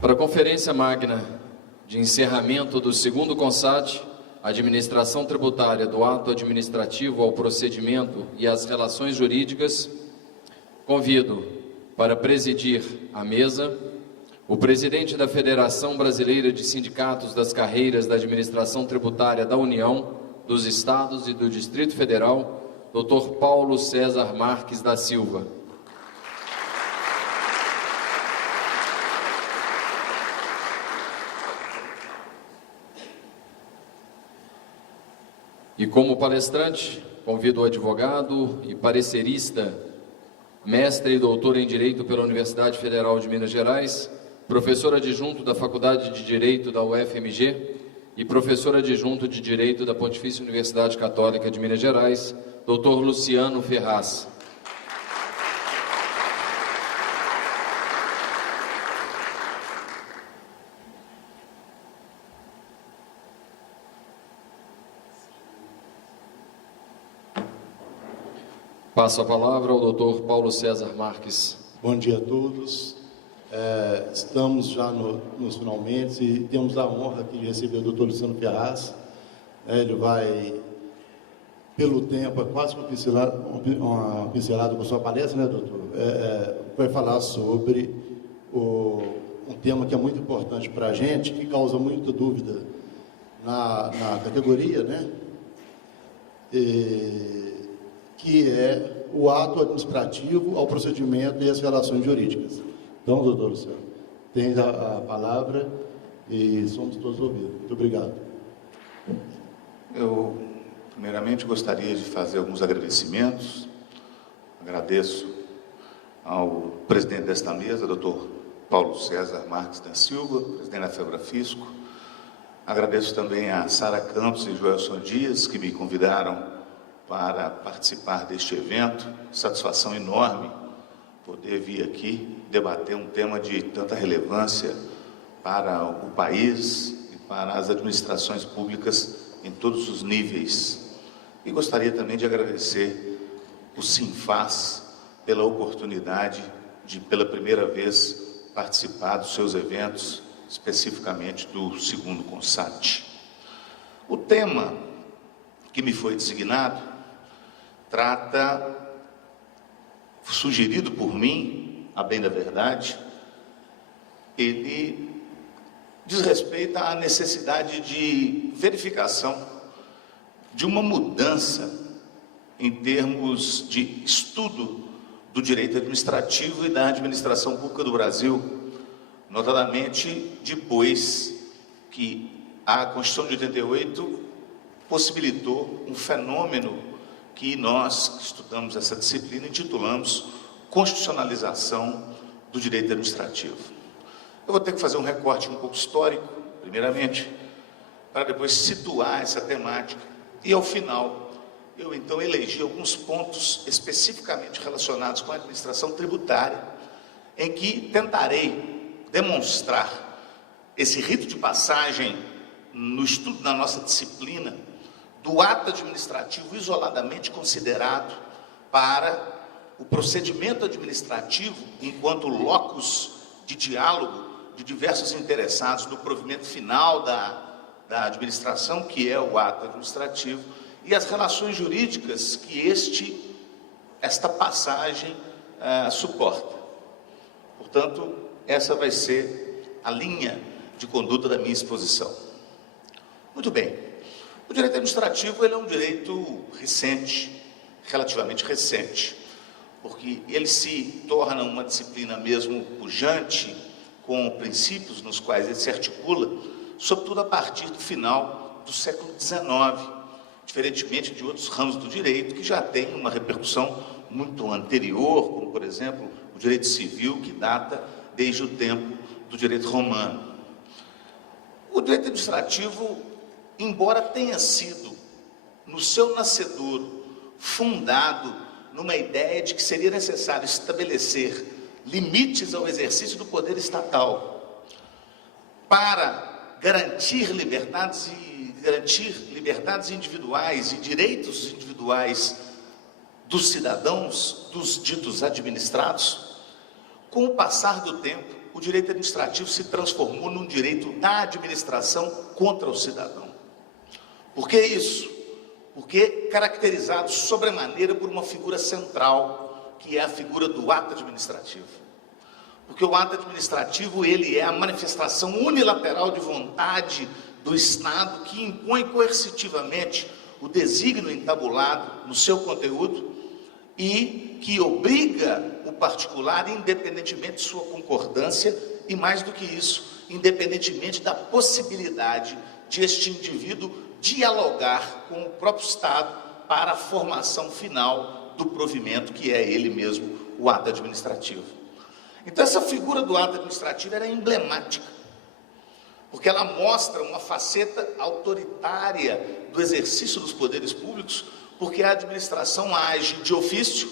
Para a Conferência Magna de encerramento do segundo CONSAT, Administração Tributária do Ato Administrativo ao Procedimento e às Relações Jurídicas, convido para presidir a mesa o presidente da Federação Brasileira de Sindicatos das Carreiras da Administração Tributária da União, dos Estados e do Distrito Federal, Dr. Paulo César Marques da Silva. E como palestrante, convido o advogado e parecerista, mestre e doutor em Direito pela Universidade Federal de Minas Gerais, professor adjunto da Faculdade de Direito da UFMG e professor adjunto de Direito da Pontifícia Universidade Católica de Minas Gerais, Dr. Luciano Ferraz. Passo a palavra ao Dr. Paulo César Marques. Bom dia a todos. Estamos já nos finalmente e temos a honra aqui de receber o Dr. Luciano Ferraz. Ele vai, pelo tempo, quase uma pincelada com a sua palestra, né, doutor? Vai falar sobre um tema que é muito importante para a gente, que causa muita dúvida na categoria, né? Que é o ato administrativo ao procedimento e as relações jurídicas. Então, doutor Luciano, tem a palavra e somos todos ouvidos. Muito obrigado. Eu, primeiramente, gostaria de fazer alguns agradecimentos. Agradeço ao presidente desta mesa, doutor Paulo César Marques da Silva, presidente da FEBRAFISCO. Agradeço também a Sara Campos e Joelson Dias, que me convidaram para participar deste evento. Satisfação enorme poder vir aqui debater um tema de tanta relevância para o país e para as administrações públicas em todos os níveis. E gostaria também de agradecer o Sinfaz pela oportunidade de, pela primeira vez, participar dos seus eventos, especificamente do segundo CONSAT. O tema que me foi designado trata, sugerido por mim, a bem da verdade, ele diz respeito à necessidade de verificação de uma mudança em termos de estudo do direito administrativo e da administração pública do Brasil, notadamente depois que a Constituição de 88 possibilitou um fenômeno que nós que estudamos essa disciplina intitulamos Constitucionalização do Direito Administrativo. Eu vou ter que fazer um recorte um pouco histórico, primeiramente, para depois situar essa temática e, ao final, eu então elegi alguns pontos especificamente relacionados com a administração tributária, em que tentarei demonstrar esse rito de passagem no estudo da nossa disciplina do ato administrativo isoladamente considerado para o procedimento administrativo enquanto locus de diálogo de diversos interessados no provimento final da administração, que é o ato administrativo, e as relações jurídicas que esta passagem suporta. Portanto, essa vai ser a linha de conduta da minha exposição. Muito bem. O direito administrativo ele é um direito recente, relativamente recente, porque ele se torna uma disciplina mesmo pujante, com princípios nos quais ele se articula, sobretudo a partir do final do século XIX, diferentemente de outros ramos do direito que já têm uma repercussão muito anterior, como, por exemplo, o direito civil, que data desde o tempo do direito romano. O direito administrativo, embora tenha sido, no seu nascedouro, fundado numa ideia de que seria necessário estabelecer limites ao exercício do poder estatal para garantir liberdades individuais e direitos individuais dos cidadãos, dos ditos administrados, com o passar do tempo, o direito administrativo se transformou num direito da administração contra o cidadão. Por que isso? Porque caracterizado sobremaneira por uma figura central, que é a figura do ato administrativo. Porque o ato administrativo, ele é a manifestação unilateral de vontade do Estado que impõe coercitivamente o desígnio entabulado no seu conteúdo e que obriga o particular, independentemente de sua concordância, e mais do que isso, independentemente da possibilidade de este indivíduo dialogar com o próprio Estado para a formação final do provimento, que é ele mesmo, o ato administrativo. Então, essa figura do ato administrativo era emblemática, porque ela mostra uma faceta autoritária do exercício dos poderes públicos, porque a administração age de ofício,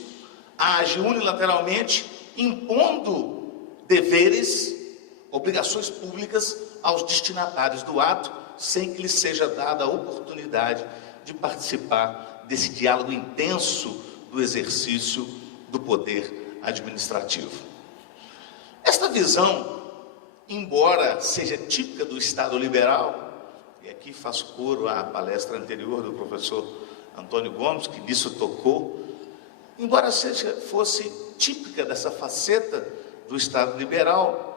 age unilateralmente, impondo deveres, obrigações públicas aos destinatários do ato, sem que lhes seja dada a oportunidade de participar desse diálogo intenso do exercício do poder administrativo. Esta visão, embora seja típica do Estado liberal, e aqui faço coro à palestra anterior do professor Antônio Gomes, que nisso tocou, embora fosse típica dessa faceta do Estado liberal,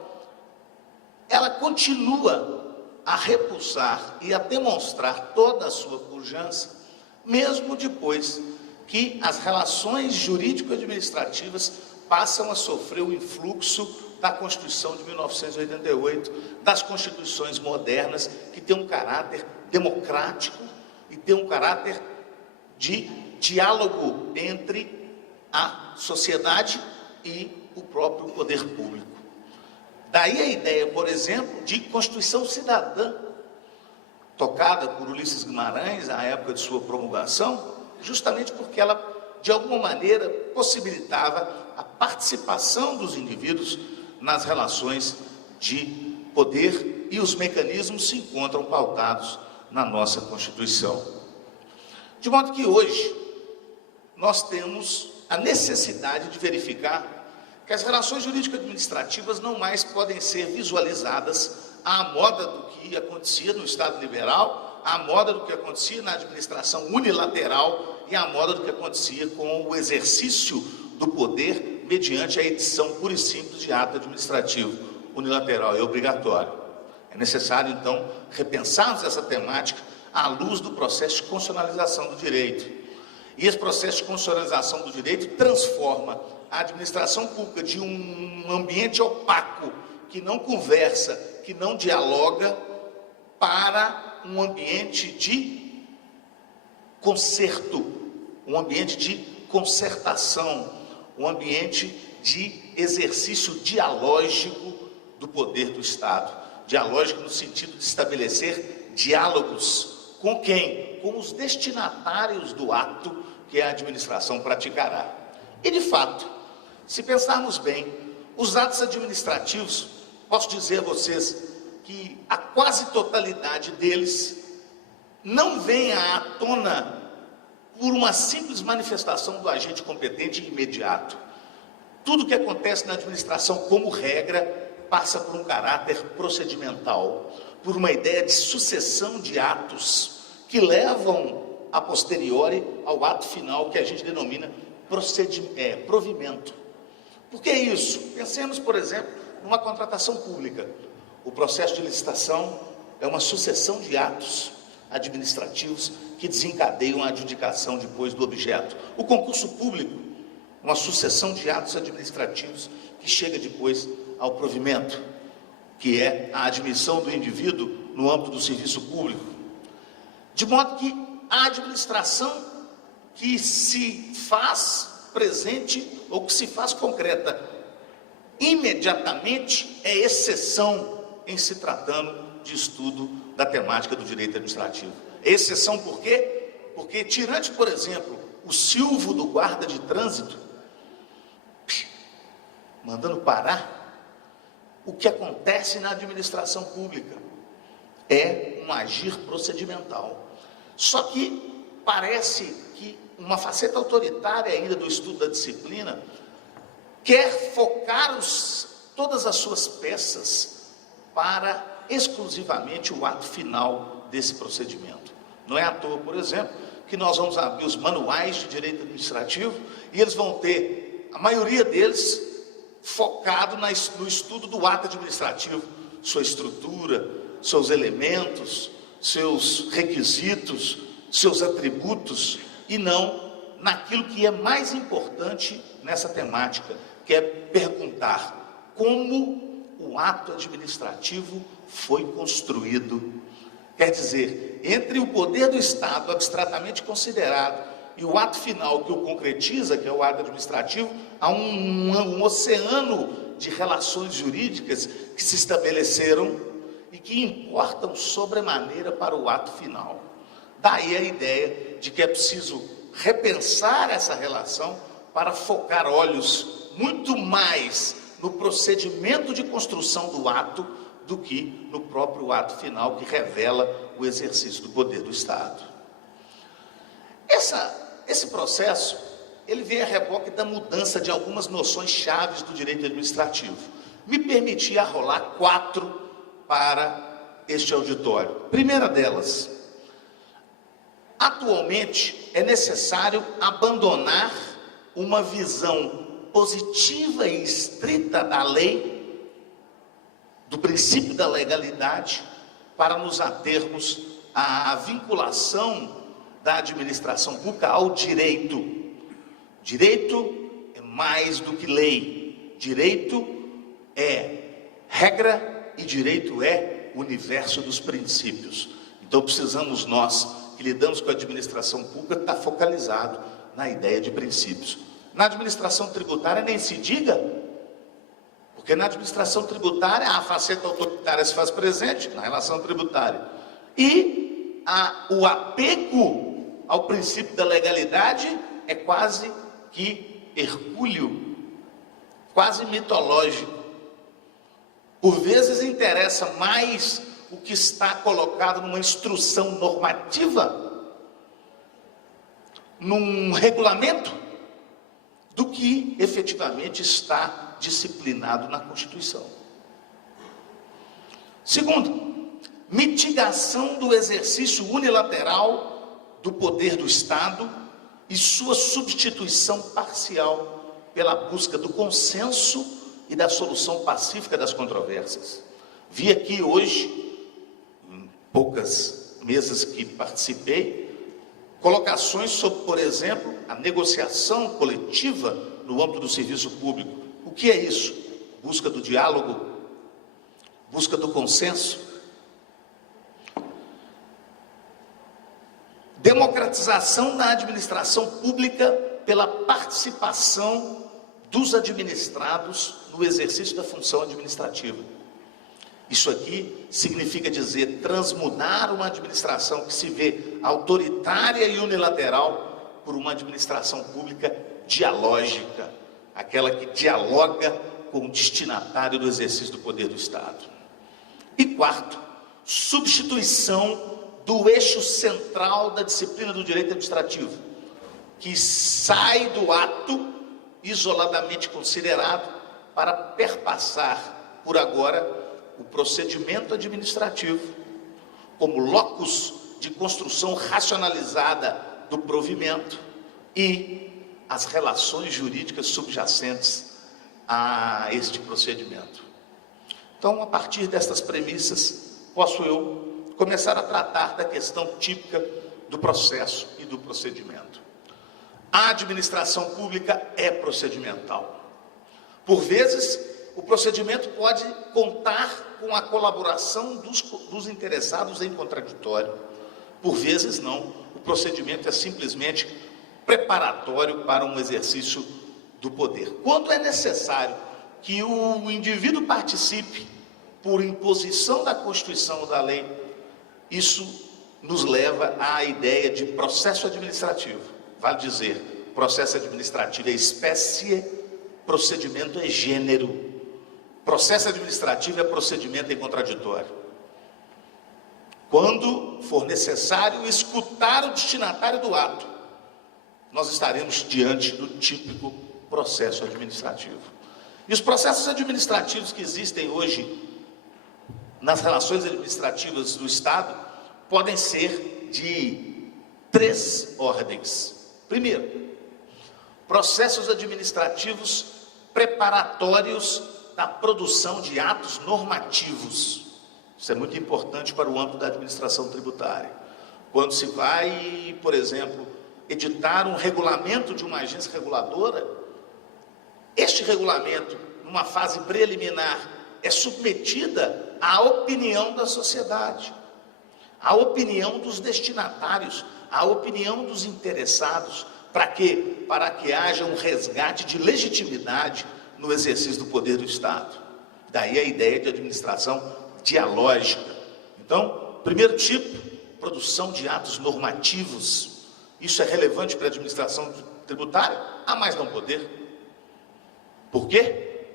ela continua a repulsar e a demonstrar toda a sua pujança, mesmo depois que as relações jurídico-administrativas passam a sofrer o influxo da Constituição de 1988, das constituições modernas, que tem um caráter democrático e tem um caráter de diálogo entre a sociedade e o próprio poder público. Daí a ideia, por exemplo, de Constituição Cidadã, tocada por Ulisses Guimarães à época de sua promulgação, justamente porque ela, de alguma maneira, possibilitava a participação dos indivíduos nas relações de poder, e os mecanismos se encontram pautados na nossa Constituição. De modo que hoje nós temos a necessidade de verificar que as relações jurídico-administrativas não mais podem ser visualizadas à moda do que acontecia no Estado liberal, à moda do que acontecia na administração unilateral e à moda do que acontecia com o exercício do poder mediante a edição pura e simples de ato administrativo unilateral e obrigatório. É necessário, então, repensarmos essa temática à luz do processo de constitucionalização do direito. E esse processo de constitucionalização do direito transforma a administração pública de um ambiente opaco, que não conversa, que não dialoga, para um ambiente de concerto, um ambiente de concertação, um ambiente de exercício dialógico do poder do Estado. Dialógico no sentido de estabelecer diálogos com quem? Com os destinatários do ato que a administração praticará. E, de fato, se pensarmos bem, os atos administrativos, posso dizer a vocês que a quase totalidade deles não vem à tona por uma simples manifestação do agente competente e imediato. Tudo que acontece na administração, como regra, passa por um caráter procedimental, por uma ideia de sucessão de atos que levam a posteriori ao ato final, que a gente denomina provimento. Por que isso? Pensemos, por exemplo, numa contratação pública. O processo de licitação é uma sucessão de atos administrativos que desencadeiam a adjudicação depois do objeto. O concurso público, uma sucessão de atos administrativos que chega depois ao provimento, que é a admissão do indivíduo no âmbito do serviço público. De modo que a administração que se faz presente ou que se faz concreta imediatamente é exceção em se tratando de estudo da temática do direito administrativo. É exceção por quê? Porque, tirante, por exemplo, o silvo do guarda de trânsito, mandando parar, o que acontece na administração pública é um agir procedimental. Só que parece que uma faceta autoritária ainda do estudo da disciplina quer focar todas as suas peças para exclusivamente o ato final desse procedimento. Não é à toa, por exemplo, que nós vamos abrir os manuais de direito administrativo e eles vão ter, a maioria deles, focado no estudo do ato administrativo, sua estrutura, seus elementos, seus requisitos, seus atributos, e não naquilo que é mais importante nessa temática, que é perguntar como o ato administrativo foi construído. Quer dizer, entre o poder do Estado, abstratamente considerado, e o ato final que o concretiza, que é o ato administrativo, há um oceano de relações jurídicas que se estabeleceram e que importam sobremaneira para o ato final. Daí a ideia de que é preciso repensar essa relação para focar olhos muito mais no procedimento de construção do ato do que no próprio ato final, que revela o exercício do poder do Estado. Esse processo, ele vem a reboque da mudança de algumas noções chaves do direito administrativo. Me permiti arrolar 4 para este auditório. Primeira delas, atualmente é necessário abandonar uma visão positiva e estrita da lei, do princípio da legalidade, para nos atermos à vinculação da administração pública ao direito. Direito é mais do que lei. Direito é regra e direito é o universo dos princípios. Então precisamos nós, que lidamos com a administração pública, estar focalizado na ideia de princípios. Na administração tributária nem se diga, porque na administração tributária a faceta autoritária se faz presente na relação tributária. E o apego ao princípio da legalidade é quase que hercúleo, quase mitológico. Por vezes interessa mais o que está colocado numa instrução normativa, num regulamento, do que efetivamente está disciplinado na Constituição. Segundo, mitigação do exercício unilateral do poder do Estado e sua substituição parcial pela busca do consenso e da solução pacífica das controvérsias. Vi aqui hoje, em poucas mesas que participei, colocações sobre, por exemplo, a negociação coletiva no âmbito do serviço público. O que é isso? Busca do diálogo, busca do consenso. Democratização da administração pública pela participação dos administrados no exercício da função administrativa. Isso aqui significa dizer transmudar uma administração que se vê autoritária e unilateral por uma administração pública dialógica, aquela que dialoga com o destinatário do exercício do poder do Estado. E quarto, substituição do eixo central da disciplina do direito administrativo, que sai do ato isoladamente considerado para perpassar, por agora, o procedimento administrativo como locus de construção racionalizada do provimento e as relações jurídicas subjacentes a este procedimento. Então, a partir destas premissas, posso eu começar a tratar da questão típica do processo e do procedimento. A administração pública é procedimental. Por vezes, o procedimento pode contar com a colaboração dos interessados em contraditório. Por vezes, não. O procedimento é simplesmente preparatório para um exercício do poder. Quando é necessário que o indivíduo participe por imposição da Constituição ou da lei, isso nos leva à ideia de processo administrativo. Vale dizer, processo administrativo é espécie, procedimento é gênero. Processo administrativo é procedimento em contraditório. Quando for necessário escutar o destinatário do ato, nós estaremos diante do típico processo administrativo. E os processos administrativos que existem hoje nas relações administrativas do Estado podem ser de 3 ordens. Primeiro, processos administrativos preparatórios da produção de atos normativos. Isso é muito importante para o âmbito da administração tributária. Quando se vai, por exemplo, editar um regulamento de uma agência reguladora, este regulamento, numa fase preliminar, é submetida à opinião da sociedade, à opinião dos destinatários, à opinião dos interessados. Para quê? Para que haja um resgate de legitimidade no exercício do poder do Estado. Daí a ideia de administração dialógica. Então, primeiro tipo, produção de atos normativos. Isso é relevante para a administração tributária? A mais não poder. Por quê?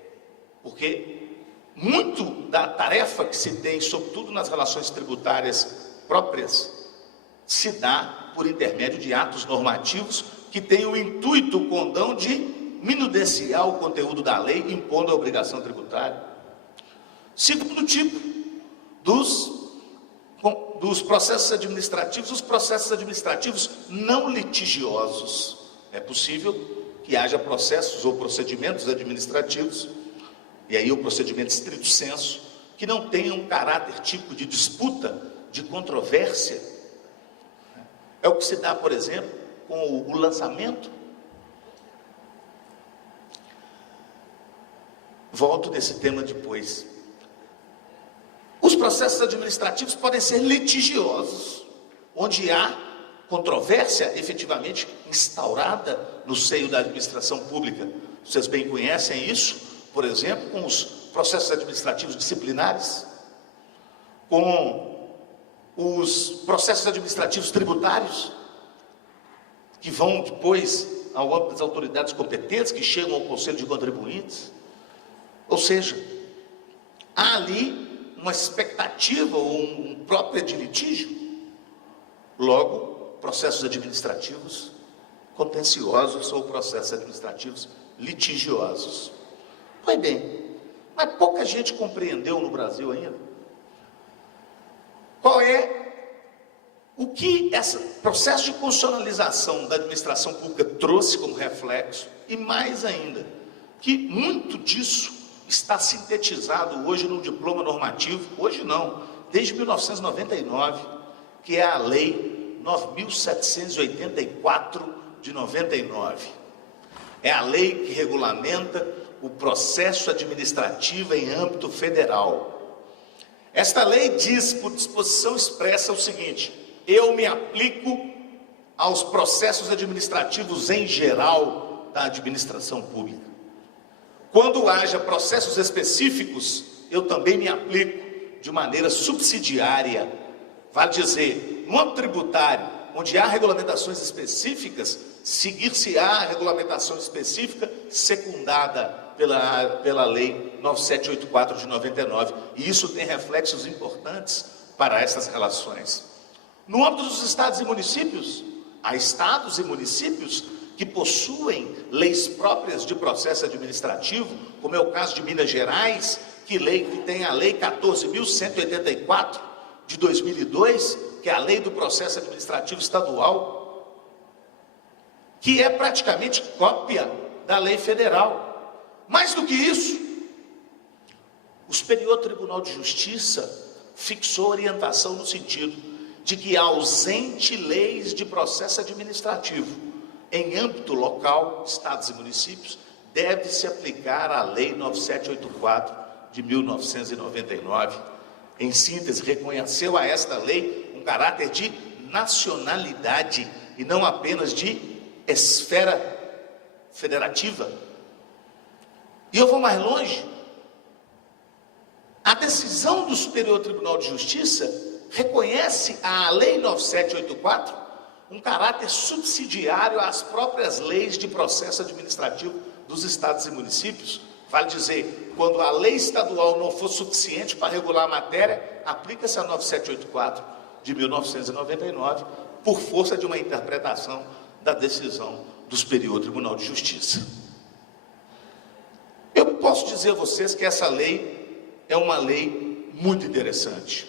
Porque muito da tarefa que se tem, sobretudo nas relações tributárias próprias, se dá por intermédio de atos normativos que têm o intuito, o condão de minudenciar o conteúdo da lei, impondo a obrigação tributária. Segundo tipo, dos processos administrativos, os processos administrativos não litigiosos. É possível que haja processos ou procedimentos administrativos, e aí o procedimento estrito sensu, que não tenham um caráter típico de disputa, de controvérsia. É o que se dá, por exemplo, com o lançamento. Volto nesse tema depois. Os processos administrativos podem ser litigiosos, onde há controvérsia efetivamente instaurada no seio da administração pública. Vocês bem conhecem isso, por exemplo, com os processos administrativos disciplinares, com os processos administrativos tributários, que vão depois ao âmbito das autoridades competentes, que chegam ao Conselho de Contribuintes. Ou seja, há ali uma expectativa ou um próprio de litígio. Logo, processos administrativos contenciosos ou processos administrativos litigiosos. Pois bem, mas pouca gente compreendeu no Brasil ainda qual é o que esse processo de constitucionalização da administração pública trouxe como reflexo, e mais ainda, que muito disso está sintetizado hoje num diploma normativo, hoje não, desde 1999, que é a Lei 9.784 de 99. É a lei que regulamenta o processo administrativo em âmbito federal. Esta lei diz, por disposição expressa, o seguinte: eu me aplico aos processos administrativos em geral da administração pública. Quando haja processos específicos, eu também me aplico de maneira subsidiária. Vale dizer, no âmbito tributário, onde há regulamentações específicas, seguir-se-á a regulamentação específica secundada pela Lei 9784 de 99. E isso tem reflexos importantes para essas relações. No âmbito dos estados e municípios, há estados e municípios que possuem leis próprias de processo administrativo, como é o caso de Minas Gerais, que tem a Lei 14.184 de 2002, que é a Lei do Processo Administrativo Estadual, que é praticamente cópia da lei federal. Mais do que isso, o Superior Tribunal de Justiça fixou orientação no sentido de que, ausente leis de processo administrativo em âmbito local, estados e municípios, deve-se aplicar a Lei 9784 de 1999. Em síntese, reconheceu a esta lei um caráter de nacionalidade e não apenas de esfera federativa. E eu vou mais longe. A decisão do Superior Tribunal de Justiça reconhece à Lei 9784 um caráter subsidiário às próprias leis de processo administrativo dos estados e municípios. Vale dizer, quando a lei estadual não for suficiente para regular a matéria, aplica-se a 9784 de 1999, por força de uma interpretação da decisão do Superior Tribunal de Justiça. Eu posso dizer a vocês que essa lei é uma lei muito interessante,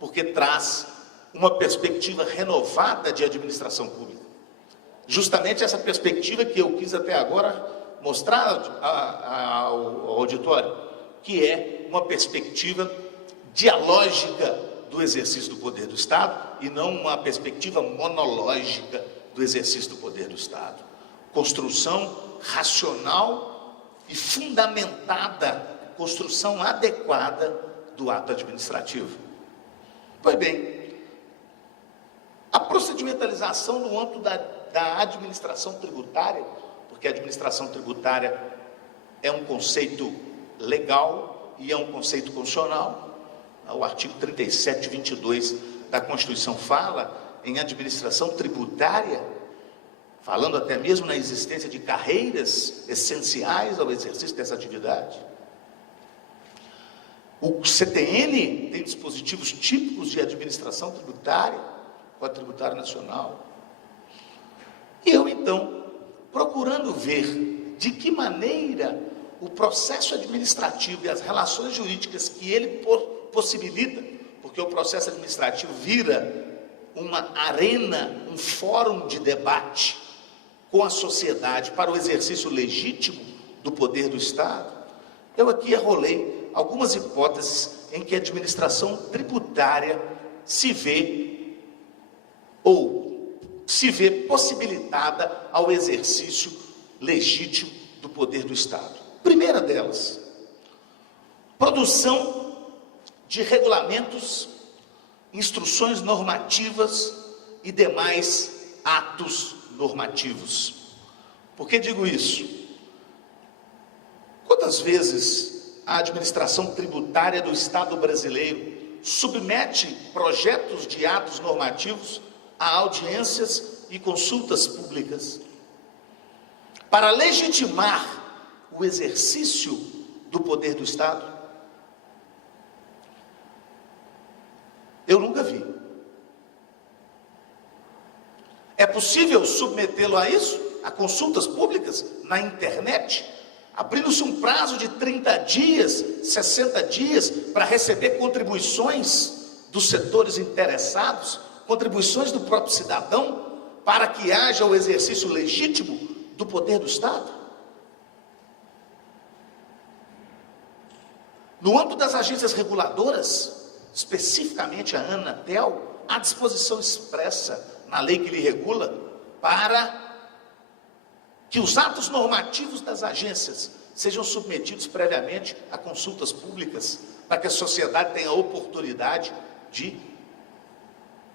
porque traz uma perspectiva renovada de administração pública. Justamente essa perspectiva que eu quis até agora mostrar ao auditório, que é uma perspectiva dialógica do exercício do poder do Estado e não uma perspectiva monológica do exercício do poder do Estado. Construção racional e fundamentada, construção adequada do ato administrativo. Pois bem, a procedimentalização no âmbito da administração tributária, porque a administração tributária é um conceito legal e é um conceito constitucional. O artigo 3722 da Constituição fala em administração tributária, falando até mesmo na existência de carreiras essenciais ao exercício dessa atividade. O CTN tem dispositivos típicos de administração tributária, Código Tributário Nacional. E eu, então, procurando ver de que maneira o processo administrativo e as relações jurídicas que ele possibilita, porque o processo administrativo vira uma arena, um fórum de debate com a sociedade para o exercício legítimo do poder do Estado, eu aqui arrolei algumas hipóteses em que a administração tributária se vê possibilitada ao exercício legítimo do poder do Estado. Primeira delas, produção de regulamentos, instruções normativas e demais atos normativos. Por que digo isso? Quantas vezes a administração tributária do Estado brasileiro submete projetos de atos normativos a audiências e consultas públicas para legitimar o exercício do poder do Estado? Eu nunca vi. É possível submetê-lo a isso, a consultas públicas na internet, abrindo-se um prazo de 30 dias, 60 dias, para receber contribuições dos setores interessados, contribuições do próprio cidadão, para que haja o exercício legítimo do poder do Estado? No âmbito das agências reguladoras, especificamente a Anatel, há disposição expressa na lei que lhe regula para que os atos normativos das agências sejam submetidos previamente a consultas públicas, para que a sociedade tenha a oportunidade de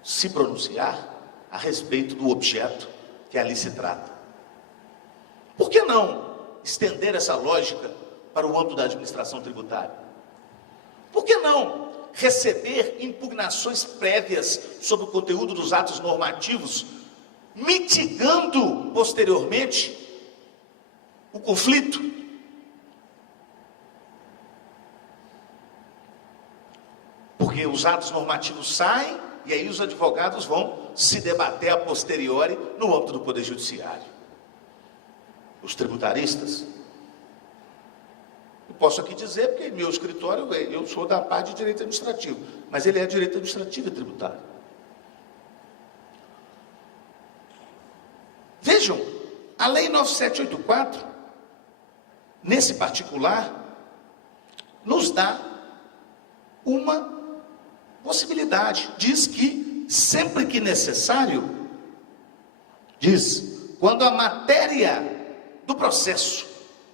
se pronunciar a respeito do objeto que ali se trata. Por que não estender essa lógica para o âmbito da administração tributária? Por que não receber impugnações prévias sobre o conteúdo dos atos normativos, mitigando posteriormente o conflito? Porque os atos normativos saem e aí os advogados vão se debater a posteriori no âmbito do Poder Judiciário. Os tributaristas, eu posso aqui dizer, porque meu escritório, eu sou da parte de direito administrativo, mas ele é direito administrativo e tributário. Vejam, a Lei 9784, nesse particular, nos dá uma possibilidade. Diz que, sempre que necessário, quando a matéria do processo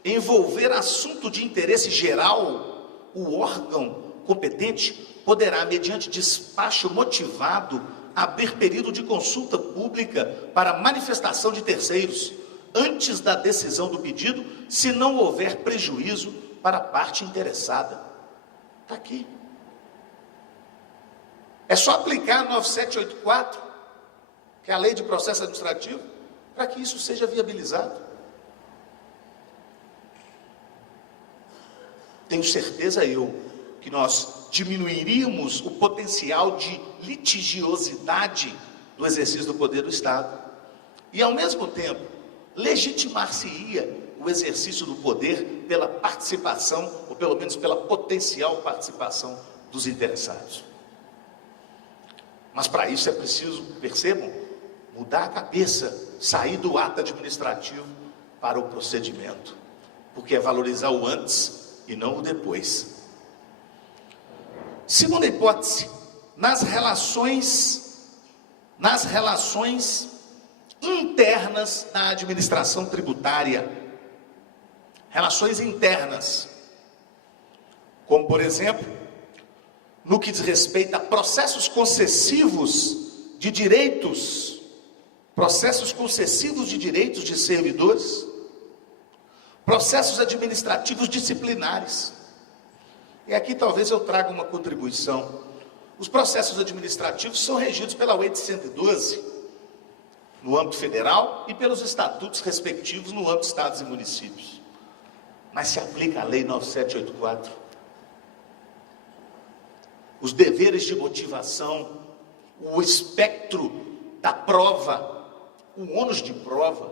envolver assunto de interesse geral, o órgão competente poderá, mediante despacho motivado, abrir período de consulta pública para manifestação de terceiros, antes da decisão do pedido, se não houver prejuízo para a parte interessada. Está aqui. É só aplicar a 9784, que é a Lei de Processo Administrativo, para que isso seja viabilizado. Tenho certeza que nós diminuiríamos o potencial de litigiosidade do exercício do poder do Estado. E, ao mesmo tempo, legitimar-se-ia o exercício do poder pela participação, ou pelo menos pela potencial participação dos interessados. Mas para isso é preciso, percebam, mudar a cabeça, sair do ato administrativo para o procedimento, porque é valorizar o antes e não o depois. Segunda hipótese, nas relações internas da administração tributária. Relações internas, como por exemplo, no que diz respeito a processos concessivos de direitos de servidores, processos administrativos disciplinares. E aqui talvez eu traga uma contribuição. Os processos administrativos são regidos pela Lei de 112, no âmbito federal, e pelos estatutos respectivos no âmbito de estados e municípios. Mas se aplica a Lei 9784. Os deveres de motivação, o espectro da prova, o ônus de prova,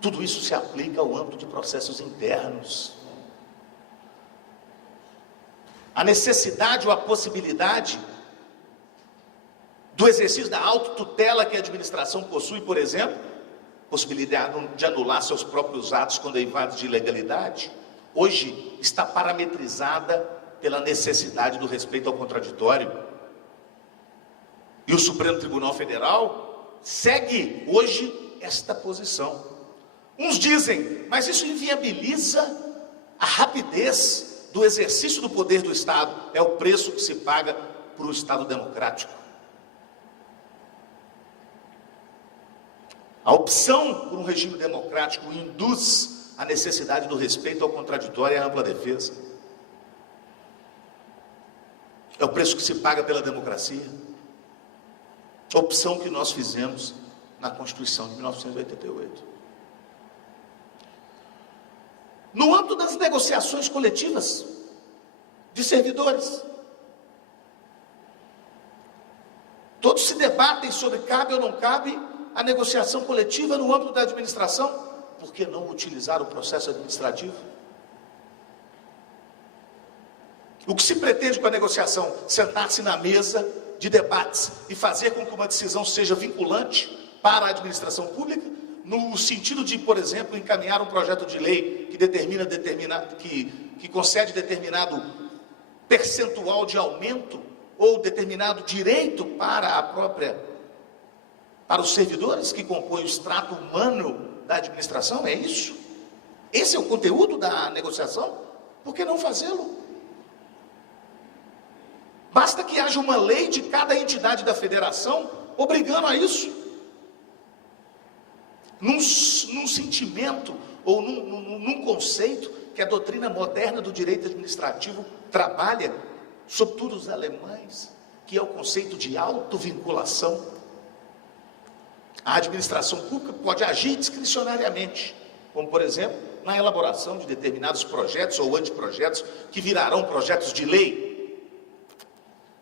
tudo isso se aplica ao âmbito de processos internos. A necessidade ou a possibilidade do exercício da autotutela que a administração possui, por exemplo, possibilidade de anular seus próprios atos quando derivados de ilegalidade, hoje está parametrizada pela necessidade do respeito ao contraditório. E o Supremo Tribunal Federal segue hoje esta posição. Uns dizem, mas isso inviabiliza a rapidez do exercício do poder do Estado, é o preço que se paga por um Estado democrático. A opção por um regime democrático induz a necessidade do respeito ao contraditório e à ampla defesa. É o preço que se paga pela democracia. A opção que nós fizemos na Constituição de 1988. No âmbito das negociações coletivas de servidores, todos se debatem sobre cabe ou não cabe a negociação coletiva no âmbito da administração. Por que não utilizar o processo administrativo? O que se pretende com a negociação? Sentar-se na mesa de debates e fazer com que uma decisão seja vinculante para a administração pública, no sentido de, por exemplo, encaminhar um projeto de lei que concede determinado percentual de aumento ou determinado direito para os servidores que compõem o extrato humano da administração. É isso? Esse é o conteúdo da negociação? Por que não fazê-lo? Basta que haja uma lei de cada entidade da federação obrigando a isso. Num sentimento ou num conceito que a doutrina moderna do direito administrativo trabalha, sobretudo os alemães, que é o conceito de autovinculação. A administração pública pode agir discricionariamente, como por exemplo, na elaboração de determinados projetos ou anteprojetos que virarão projetos de lei.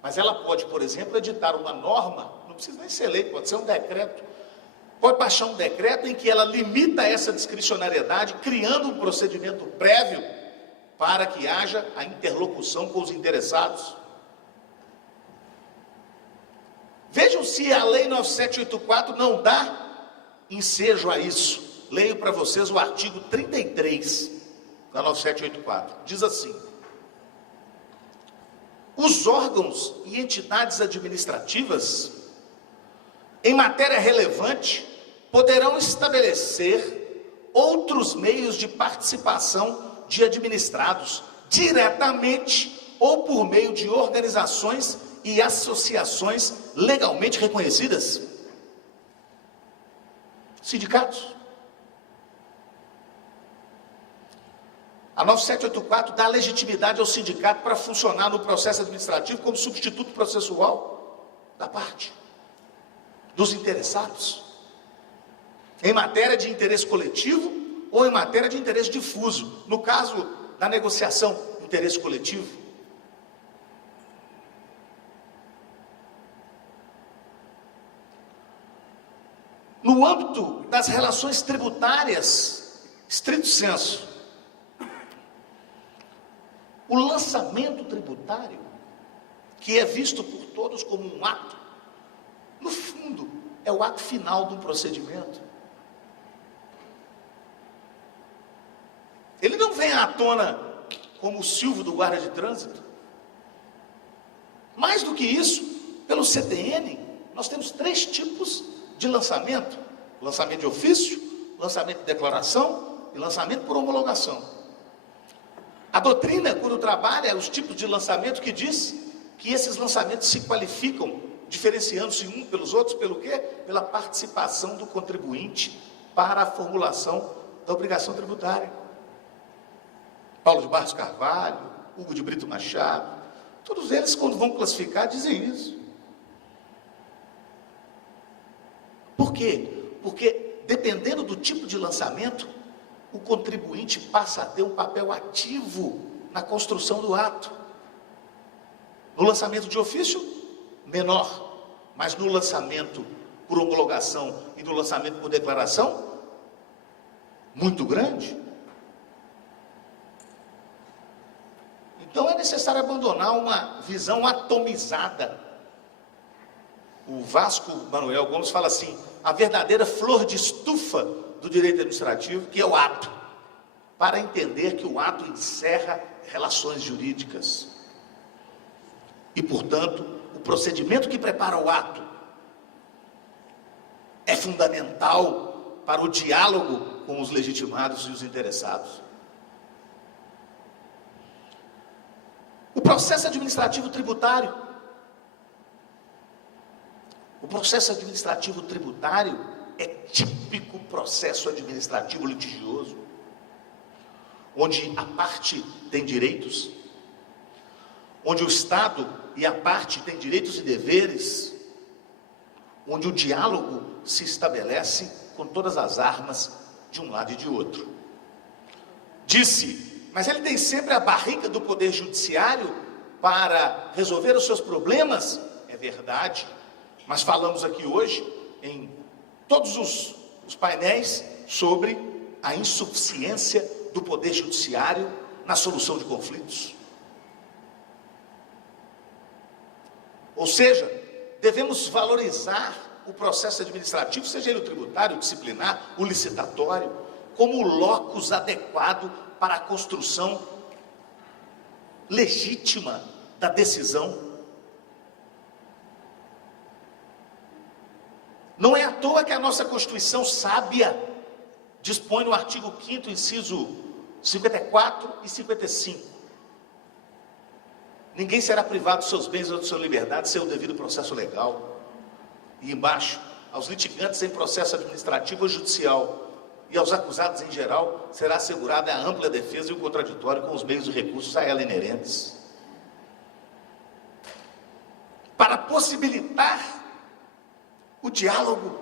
Mas ela pode, por exemplo, editar uma norma, não precisa nem ser lei, pode ser um decreto. Pode baixar um decreto em que ela limita essa discricionariedade, criando um procedimento prévio para que haja a interlocução com os interessados. Vejam se a Lei 9784 não dá ensejo a isso. Leio para vocês o artigo 33 da 9784. Diz assim: os órgãos e entidades administrativas, em matéria relevante, poderão estabelecer outros meios de participação de administrados, diretamente ou por meio de organizações e associações legalmente reconhecidas. Sindicatos. A 9784 dá legitimidade ao sindicato para funcionar no processo administrativo como substituto processual da parte dos interessados, em matéria de interesse coletivo ou em matéria de interesse difuso. No caso da negociação, interesse coletivo. No âmbito das relações tributárias, estrito senso, o lançamento tributário, que é visto por todos como um ato, no fundo, é o ato final de um procedimento. Ele não vem à tona como o silvo do guarda de trânsito. Mais do que isso, pelo CTN, nós temos 3 tipos de lançamento: lançamento de ofício, lançamento de declaração e lançamento por homologação. A doutrina, quando trabalha os tipos de lançamento, que diz que esses lançamentos se qualificam, diferenciando-se um pelos outros, pelo quê? Pela participação do contribuinte para a formulação da obrigação tributária. Paulo de Barros Carvalho, Hugo de Brito Machado, todos eles, quando vão classificar, dizem isso. Por quê? Porque, dependendo do tipo de lançamento, o contribuinte passa a ter um papel ativo na construção do ato. No lançamento de ofício, menor, mas no lançamento por homologação e no lançamento por declaração, muito grande. Então é necessário abandonar uma visão atomizada. O Vasco Manuel Gomes fala assim: a verdadeira flor de estufa do direito administrativo, que é o ato, para entender que o ato encerra relações jurídicas. E, portanto, o procedimento que prepara o ato é fundamental para o diálogo com os legitimados e os interessados. O processo administrativo tributário. O processo administrativo tributário é típico processo administrativo litigioso, onde a parte tem direitos, onde o Estado e a parte têm direitos e deveres, onde o diálogo se estabelece com todas as armas de um lado e de outro. Disse, mas ele tem sempre a barriga do Poder Judiciário para resolver os seus problemas? É verdade, mas falamos aqui hoje, em todos os painéis, sobre a insuficiência do Poder Judiciário na solução de conflitos. Ou seja, devemos valorizar o processo administrativo, seja ele o tributário, o disciplinar, o licitatório, como o locus adequado para a construção legítima da decisão. Não é à toa que a nossa Constituição sábia dispõe no artigo 5º, inciso 54 e 55. Ninguém será privado dos seus bens ou da sua liberdade sem o devido processo legal. E embaixo, aos litigantes em processo administrativo ou judicial e aos acusados em geral, será assegurada a ampla defesa e o contraditório com os meios e recursos a ela inerentes. Para possibilitar o diálogo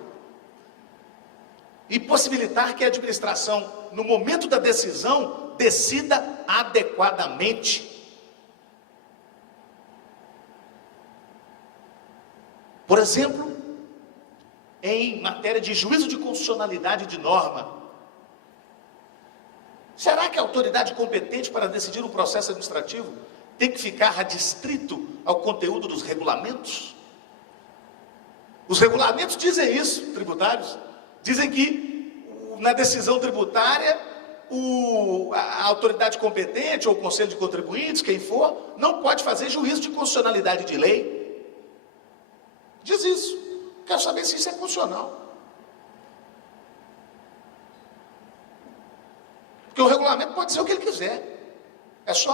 e possibilitar que a administração, no momento da decisão, decida adequadamente. Por exemplo, em matéria de juízo de constitucionalidade de norma, será que a autoridade competente para decidir um processo administrativo tem que ficar adstrito ao conteúdo dos regulamentos? Os regulamentos dizem isso, tributários, dizem que na decisão tributária a autoridade competente ou o conselho de contribuintes, quem for, não pode fazer juízo de constitucionalidade de lei. Diz isso. Quero saber se isso é constitucional. Porque o regulamento pode dizer o que ele quiser. É só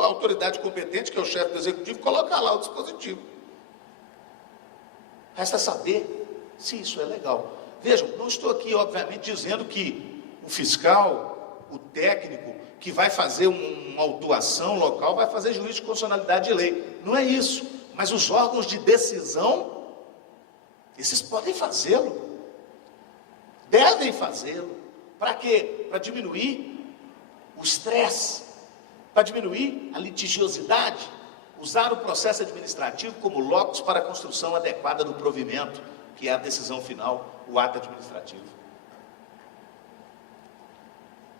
a autoridade competente, que é o chefe do executivo, colocar lá o dispositivo. Resta saber se isso é legal. Vejam, não estou aqui, obviamente, dizendo que o fiscal, o técnico, que vai fazer uma autuação local, vai fazer juízo de constitucionalidade de lei. Não é isso. Mas os órgãos de decisão, esses podem fazê-lo, devem fazê-lo. Para quê? Para diminuir o estresse, para diminuir a litigiosidade, usar o processo administrativo como locus para a construção adequada do provimento, que é a decisão final, o ato administrativo.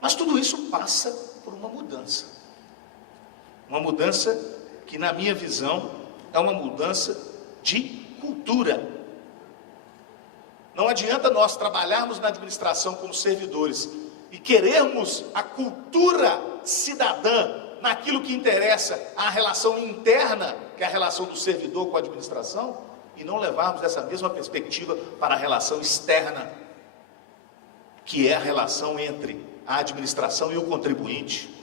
Mas tudo isso passa por uma mudança. Uma mudança que, na minha visão, é uma mudança de cultura. Não adianta nós trabalharmos na administração como servidores e querermos a cultura cidadã naquilo que interessa à relação interna, que é a relação do servidor com a administração, e não levarmos essa mesma perspectiva para a relação externa, que é a relação entre a administração e o contribuinte.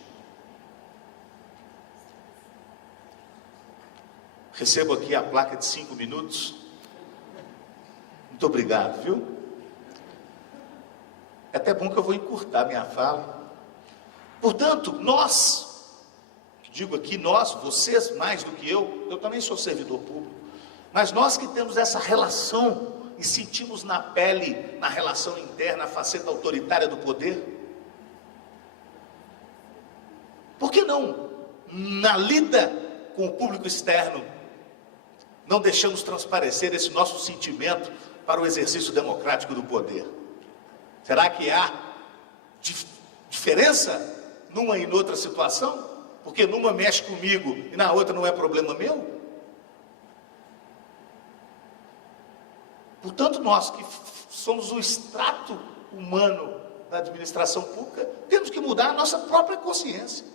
Recebo aqui a placa de 5 minutos. Muito obrigado, viu? É até bom que eu vou encurtar minha fala. Portanto, nós, digo aqui nós, vocês mais do que eu também sou servidor público, mas nós que temos essa relação e sentimos na pele, na relação interna, a faceta autoritária do poder, por que não, na lida com o público externo, não deixamos transparecer esse nosso sentimento para o exercício democrático do poder? Será que há diferença numa e noutra situação? Porque numa mexe comigo e na outra não é problema meu? Portanto, nós que somos o extrato humano da administração pública, temos que mudar a nossa própria consciência.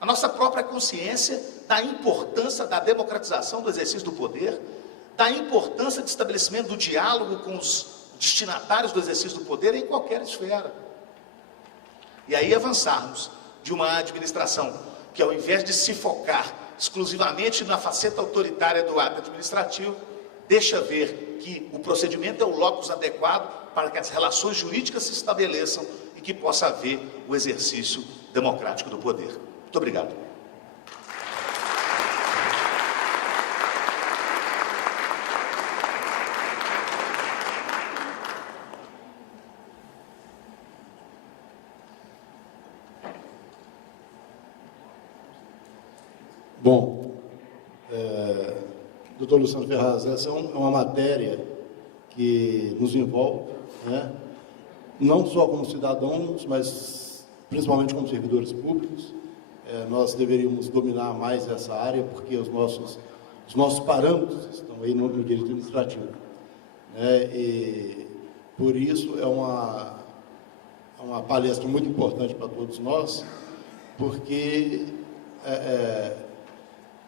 A nossa própria consciência da importância da democratização do exercício do poder, da importância de estabelecimento do diálogo com os destinatários do exercício do poder em qualquer esfera. E aí avançarmos de uma administração que, ao invés de se focar exclusivamente na faceta autoritária do ato administrativo, deixa ver que o procedimento é o locus adequado para que as relações jurídicas se estabeleçam e que possa haver o exercício democrático do poder. Muito obrigado. Bom, doutor Luciano Ferraz, essa é uma matéria que nos envolve, né? Não só como cidadãos, mas principalmente como servidores públicos. Nós deveríamos dominar mais essa área, porque os nossos parâmetros estão aí no direito administrativo, né? E por isso é uma palestra muito importante para todos nós, porque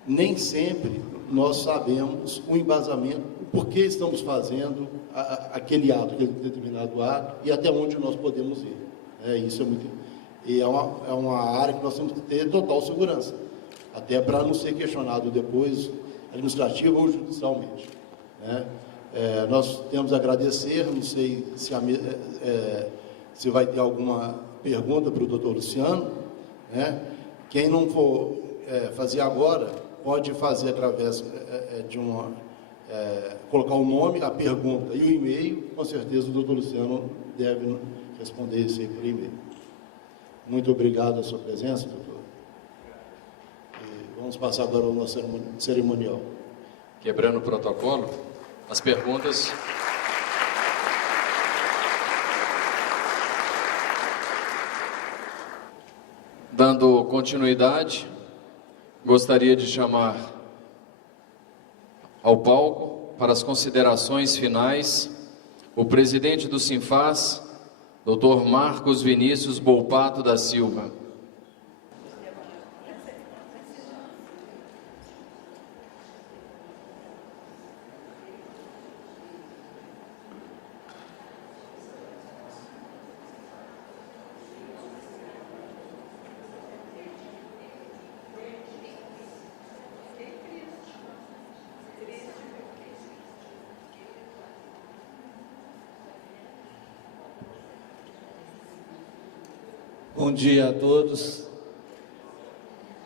nem sempre nós sabemos o embasamento, o porquê estamos fazendo aquele ato, aquele determinado ato, e até onde nós podemos ir. Isso é muito... E é uma área que nós temos que ter total segurança, até para não ser questionado depois, administrativo ou judicialmente, né? Nós temos a agradecer, não sei se vai ter alguma pergunta para o doutor Luciano, né? Quem não for fazer agora, pode fazer através de colocar o nome, a pergunta e o e-mail. Com certeza o doutor Luciano deve responder isso aí por e-mail. Muito obrigado a sua presença, doutor. E vamos passar agora ao nosso cerimonial. Quebrando o protocolo, as perguntas... Dando continuidade, gostaria de chamar ao palco, para as considerações finais, o presidente do Sinfaz, Dr. Marcos Vinícius Bolpato da Silva. Bom dia a todos,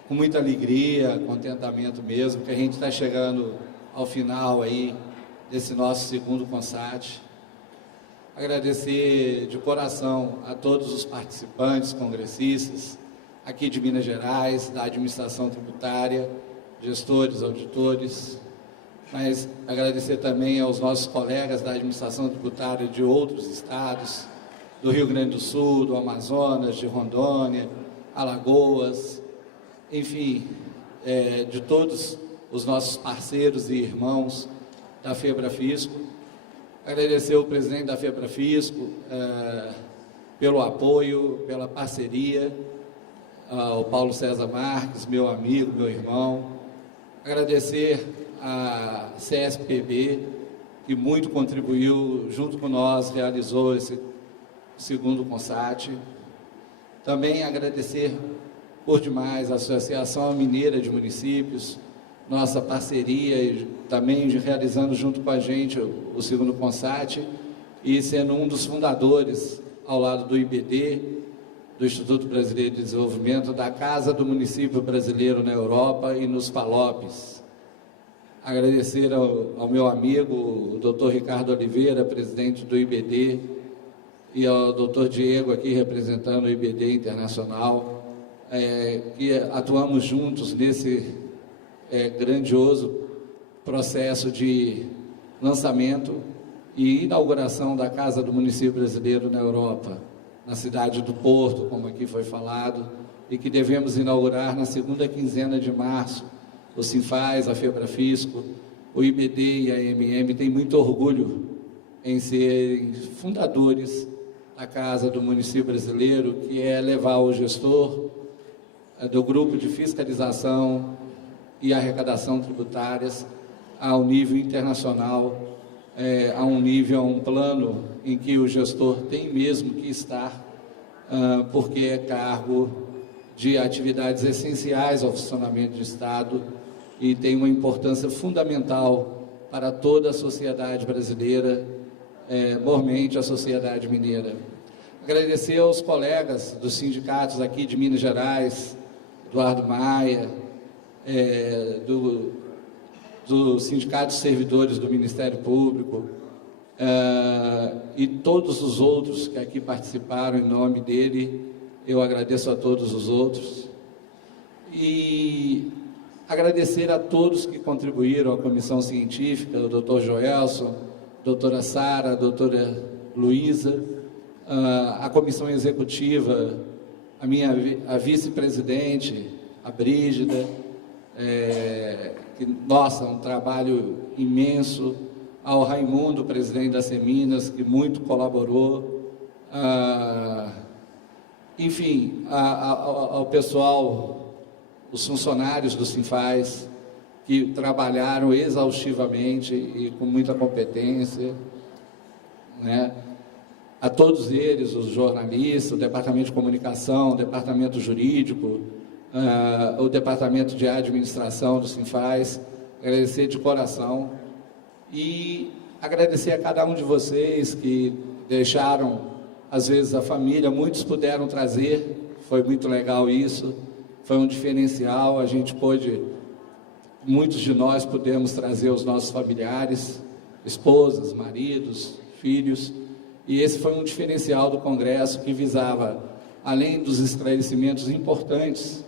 com muita alegria, contentamento mesmo, que a gente está chegando ao final aí desse nosso segundo CONSAT. Agradecer de coração a todos os participantes, congressistas, aqui de Minas Gerais, da administração tributária, gestores, auditores, mas agradecer também aos nossos colegas da administração tributária de outros estados, do Rio Grande do Sul, do Amazonas, de Rondônia, Alagoas, enfim, de todos os nossos parceiros e irmãos da FEBRAFISCO. Agradecer ao presidente da FEBRAFISCO pelo apoio, pela parceria, ao Paulo César Marques, meu amigo, meu irmão. Agradecer à CSPB, que muito contribuiu, junto com nós, realizou esse segundo CONSAT. Também agradecer por demais a Associação Mineira de Municípios, nossa parceria, também realizando junto com a gente o segundo CONSAT e sendo um dos fundadores, ao lado do IBD, do Instituto Brasileiro de Desenvolvimento, da Casa do Município Brasileiro na Europa e nos PALOPs. Agradecer ao meu amigo, o Dr. Ricardo Oliveira, presidente do IBD, e ao Dr. Diego, aqui representando o IBD Internacional, que atuamos juntos nesse grandioso processo de lançamento e inauguração da Casa do Município Brasileiro na Europa, na cidade do Porto, como aqui foi falado, e que devemos inaugurar na segunda quinzena de março. O Sinfaz, a FEBRAFISCO, o IBD e a AMM têm muito orgulho em serem fundadores da Casa do Município Brasileiro, que é levar o gestor do grupo de fiscalização e arrecadação tributárias ao nível internacional, a um nível, a um plano em que o gestor tem mesmo que estar, porque é cargo de atividades essenciais ao funcionamento do Estado e tem uma importância fundamental para toda a sociedade brasileira, mormente a sociedade mineira. Agradecer aos colegas dos sindicatos aqui de Minas Gerais, Eduardo Maia, do Sindicato de Servidores do Ministério Público, e todos os outros que aqui participaram em nome dele. Eu agradeço a todos os outros. E agradecer a todos que contribuíram à comissão científica, o Dr. Joelson, a doutora Sara, a doutora Luísa, a comissão executiva, a vice-presidente, a Brígida, que, nossa, um trabalho imenso, ao Raimundo, presidente da Seminas, que muito colaborou, enfim, ao pessoal, os funcionários do Sinfaz, que trabalharam exaustivamente e com muita competência, né? A todos eles, os jornalistas, o Departamento de Comunicação, o Departamento Jurídico, o Departamento de Administração do Sinfaz, agradecer de coração e agradecer a cada um de vocês que deixaram, às vezes, a família, muitos puderam trazer, foi muito legal isso, foi um diferencial, a gente pôde, muitos de nós pudemos trazer os nossos familiares, esposas, maridos, filhos, e esse foi um diferencial do Congresso que visava, além dos esclarecimentos importantes,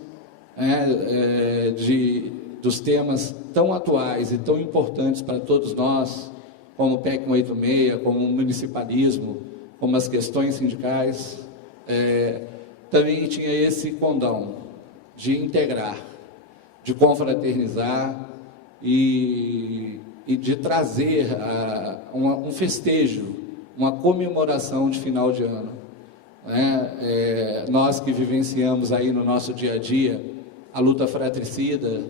dos temas tão atuais e tão importantes para todos nós, como o PEC 186, como o municipalismo, como as questões sindicais, também tinha esse condão de integrar, de confraternizar e de trazer um festejo, uma comemoração de final de ano. Nós que vivenciamos aí no nosso dia a dia a luta fratricida,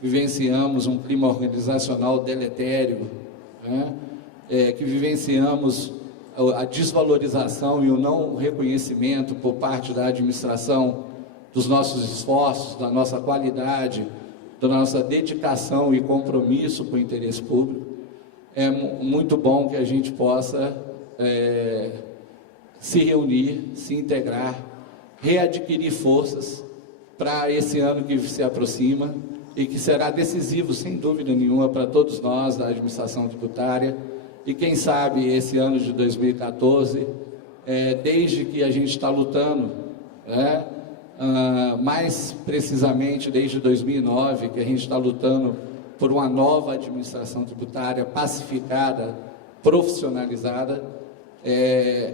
vivenciamos um clima organizacional deletério, que vivenciamos a desvalorização e o não reconhecimento por parte da administração dos nossos esforços, da nossa qualidade, da nossa dedicação e compromisso com o interesse público. É muito bom que a gente possa se reunir, se integrar, readquirir forças para esse ano que se aproxima e que será decisivo, sem dúvida nenhuma, para todos nós da administração tributária. E quem sabe esse ano de 2014, desde que a gente está lutando, mais precisamente desde 2009, que a gente está lutando por uma nova administração tributária pacificada, profissionalizada,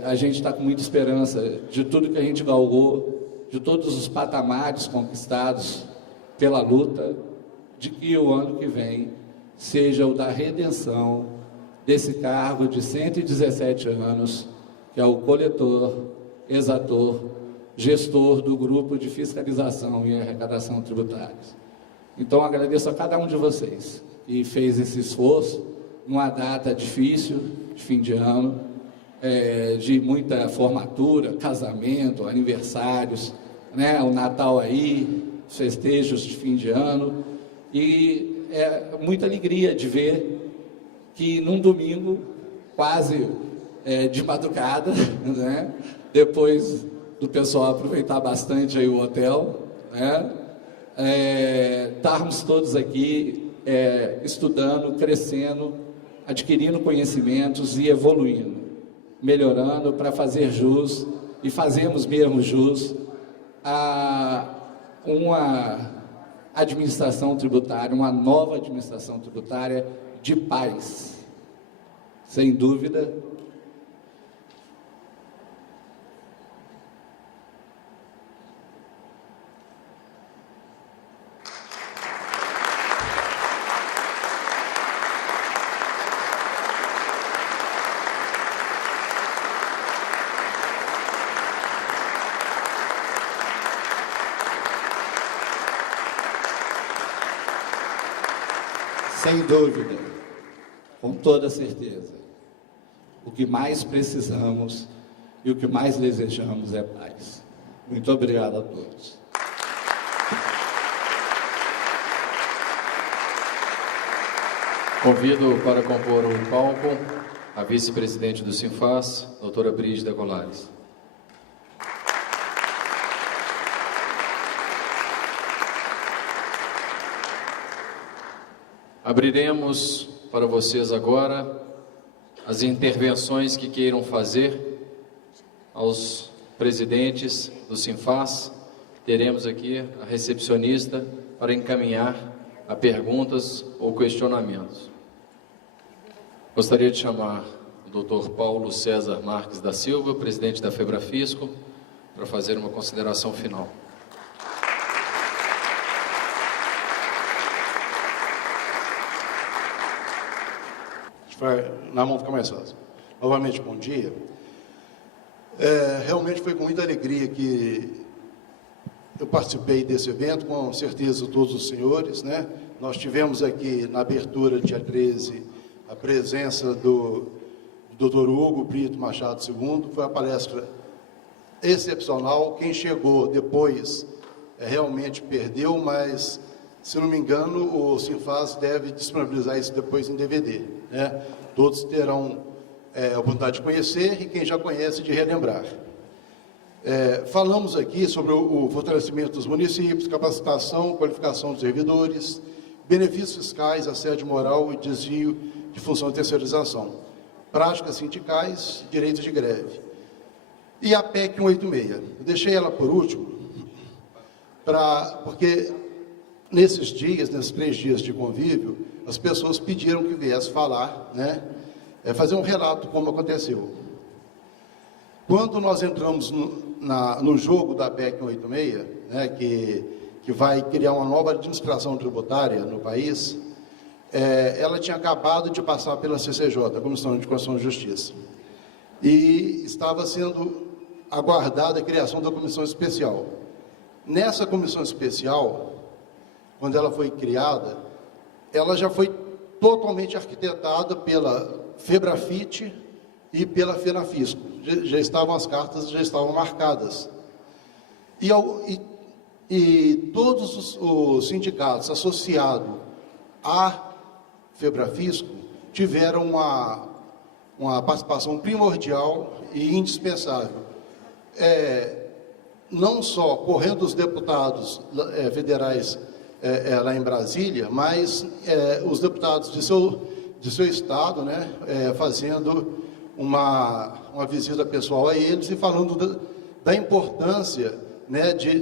A gente está com muita esperança de tudo que a gente galgou, de todos os patamares conquistados pela luta, de que o ano que vem seja o da redenção desse cargo de 117 anos, que é o coletor, exator, gestor do grupo de fiscalização e arrecadação tributárias. Então, agradeço a cada um de vocês que fez esse esforço numa data difícil, de fim de ano, de muita formatura, casamento, aniversários, né? O Natal aí, festejos de fim de ano, e é muita alegria de ver que num domingo, quase de madrugada, né? Depois do pessoal aproveitar bastante aí o hotel, né? Estarmos todos aqui estudando, crescendo, adquirindo conhecimentos e evoluindo, melhorando para fazer jus, e fazemos mesmo jus, a uma administração tributária, uma nova administração tributária de paz. Sem dúvida, sem dúvida, com toda certeza, o que mais precisamos e o que mais desejamos é paz. Muito obrigado a todos. Convido para compor o palco a vice-presidente do Sinfaz, doutora Brígida Colares. Abriremos para vocês agora as intervenções que queiram fazer aos presidentes do Sinfaz. Teremos aqui a recepcionista para encaminhar a perguntas ou questionamentos. Gostaria de chamar o doutor Paulo César Marques da Silva, presidente da Febrafisco, para fazer uma consideração final. Na mão fica mais fácil. Novamente, bom dia. Realmente foi com muita alegria que eu participei desse evento, com certeza todos os senhores, né? Nós tivemos aqui na abertura, dia 13, a presença do Dr. Hugo Brito Machado II. Foi uma palestra excepcional. Quem chegou depois realmente perdeu, mas, se não me engano, o Sinfaz deve disponibilizar isso depois em DVD, né? Todos terão a oportunidade de conhecer, e quem já conhece, de relembrar. Falamos aqui sobre o fortalecimento dos municípios, capacitação, qualificação dos servidores, benefícios fiscais, assédio moral e desvio de função de terceirização, práticas sindicais, direitos de greve. E a PEC 186. Eu deixei ela por último, porque nesses dias, nesses 3 dias de convívio, as pessoas pediram que viesse falar, né? Fazer um relato como aconteceu. Quando nós entramos no jogo da PEC 186, né, que vai criar uma nova administração tributária no país, ela tinha acabado de passar pela CCJ, a Comissão de Constituição e Justiça, e estava sendo aguardada a criação da comissão especial. Nessa comissão especial, quando ela foi criada, ela já foi totalmente arquitetada pela Febrafit e pela Fenafisco. Já estavam as cartas, já estavam marcadas. E todos os sindicatos associados à Febrafisco tiveram uma participação primordial e indispensável. Não só correndo os deputados federais lá em Brasília, mas os deputados de seu estado, né, fazendo uma visita pessoal a eles e falando da importância, né, de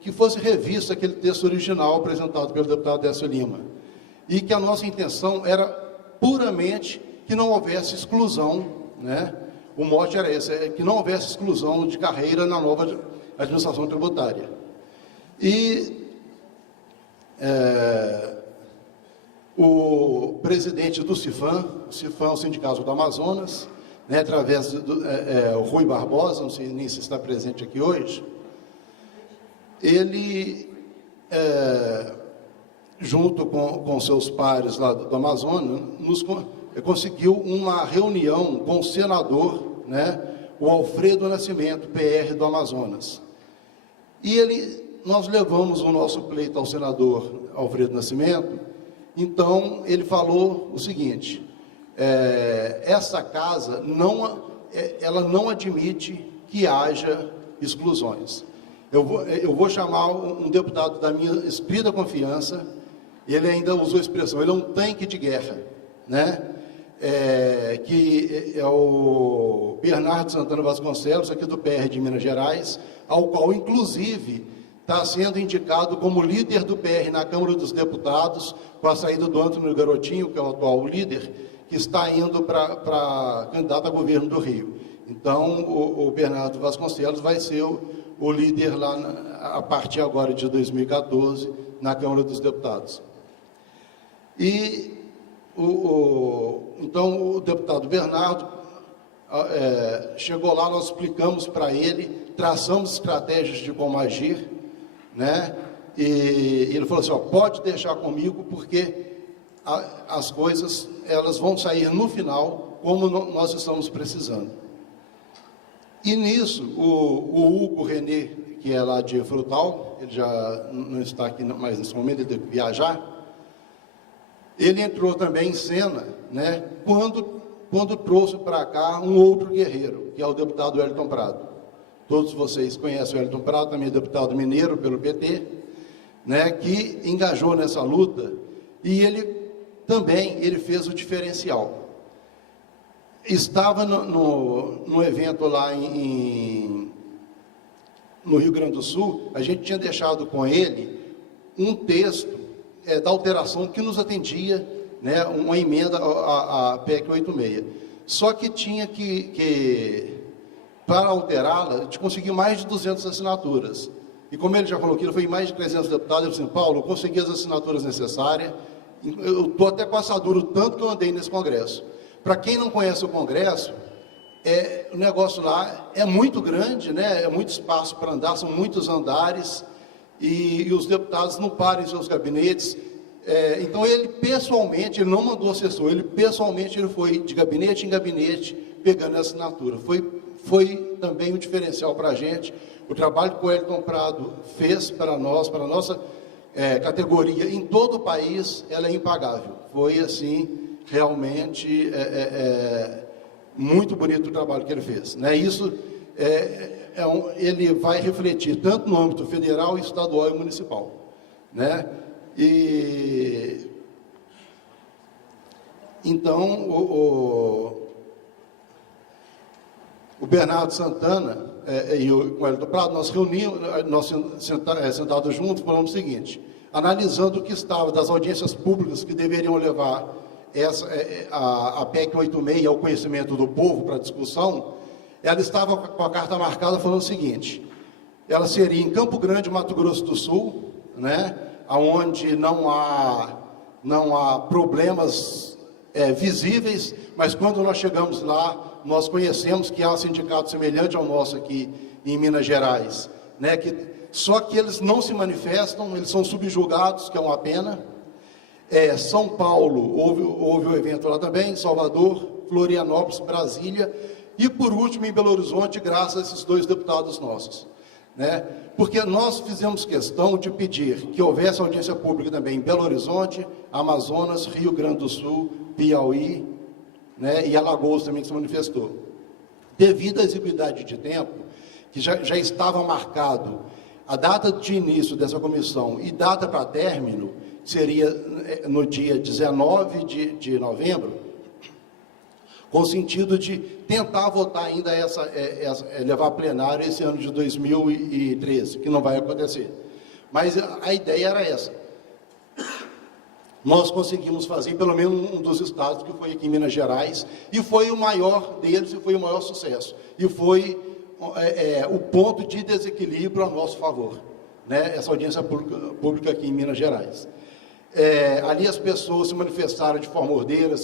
que fosse revisto aquele texto original apresentado pelo deputado Décio Lima, e que a nossa intenção era puramente que não houvesse exclusão, né, o mote era esse, que não houvesse exclusão de carreira na nova administração tributária. E o presidente do CIFAM, o CIFAM é o Sindicato do Amazonas, né, através do Rui Barbosa, não sei nem se está presente aqui hoje, ele, junto com seus pares lá do Amazonas, conseguiu uma reunião com o senador, né, o Alfredo Nascimento, PR do Amazonas. E nós levamos o nosso pleito ao senador Alfredo Nascimento. Então, ele falou o seguinte: essa casa ela não admite que haja exclusões. Eu vou chamar um deputado da minha estrita confiança, ele ainda usou a expressão, ele é um tanque de guerra, né? Que é o Bernardo Santana Vasconcelos, aqui do PR de Minas Gerais, ao qual, inclusive, está sendo indicado como líder do PR na Câmara dos Deputados, com a saída do Antônio Garotinho, que é o atual líder, que está indo para candidato a governo do Rio. Então, o Bernardo Vasconcelos vai ser o líder lá, a partir agora de 2014, na Câmara dos Deputados. E, então, o deputado Bernardo chegou lá, nós explicamos para ele, traçamos estratégias de como agir, né? E ele falou assim, pode deixar comigo, porque as coisas elas vão sair no final como nós estamos precisando. E nisso, o Hugo René, que é lá de Frutal, ele já não está aqui mais nesse momento, ele teve que viajar, ele entrou também em cena, né, quando trouxe para cá um outro guerreiro, que é o deputado Wellington Prado. Todos vocês conhecem o Wellington Prado, também é deputado mineiro pelo PT, né, que engajou nessa luta, e ele fez o diferencial. Estava no evento lá no Rio Grande do Sul, a gente tinha deixado com ele um texto da alteração que nos atendia, né, uma emenda à PEC 86. Só que tinha que para alterá-la, a gente conseguiu mais de 200 assinaturas. E como ele já falou que foi mais de 300 deputados, ele disse assim, Paulo, eu consegui as assinaturas necessárias, eu estou até com a assadura, o tanto que eu andei nesse Congresso. Para quem não conhece o Congresso, o negócio lá é muito grande, né? É muito espaço para andar, são muitos andares, e os deputados não param em seus gabinetes. Então, ele pessoalmente, ele não mandou assessor, ele pessoalmente ele foi de gabinete em gabinete, pegando a assinatura. Foi também um diferencial para a gente. O trabalho que o Wellington Prado fez para nós, para a nossa categoria em todo o país, ela é impagável. Foi, assim, realmente muito bonito o trabalho que ele fez, né? Isso ele vai refletir tanto no âmbito federal, estadual e municipal, né? E então o Bernardo Santana e o Wellington Prado, nós reunimos, nós sentados juntos, falamos o seguinte: analisando o que estava das audiências públicas que deveriam levar a PEC 86 ao conhecimento do povo para discussão, ela estava com a carta marcada falando o seguinte: ela seria em Campo Grande, Mato Grosso do Sul, né, onde não há problemas visíveis, mas quando nós chegamos lá, nós conhecemos que há um sindicato semelhante ao nosso aqui em Minas Gerais, né, só que eles não se manifestam, eles são subjugados, que é uma pena. São Paulo, houve o evento lá também, Salvador, Florianópolis, Brasília, e por último em Belo Horizonte, graças a esses dois deputados nossos, né? Porque nós fizemos questão de pedir que houvesse audiência pública também em Belo Horizonte, Amazonas, Rio Grande do Sul, Piauí, né, e Alagoas também que se manifestou. Devido à exiguidade de tempo, que já estava marcado a data de início dessa comissão e data para término, seria no dia 19 de novembro, com o sentido de tentar votar ainda levar a plenário esse ano de 2013, que não vai acontecer. Mas a ideia era essa. nós conseguimos fazer, pelo menos um dos estados, que foi aqui em Minas Gerais, e foi o maior deles, e foi o maior sucesso. E foi o ponto de desequilíbrio a nosso favor, né? Essa audiência pública aqui em Minas Gerais. Ali as pessoas se manifestaram de forma ordeira,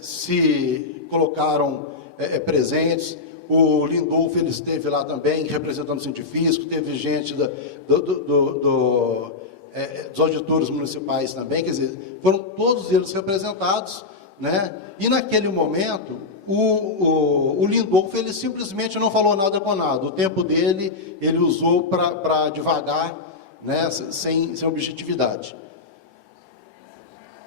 se colocaram presentes. O Lindolfo, ele esteve lá também, representando o científico, teve gente dos auditores municipais também, quer dizer, foram todos eles representados, né? E naquele momento, o Lindolfo, ele simplesmente não falou nada com nada. O tempo dele, ele usou para divagar, né? sem objetividade.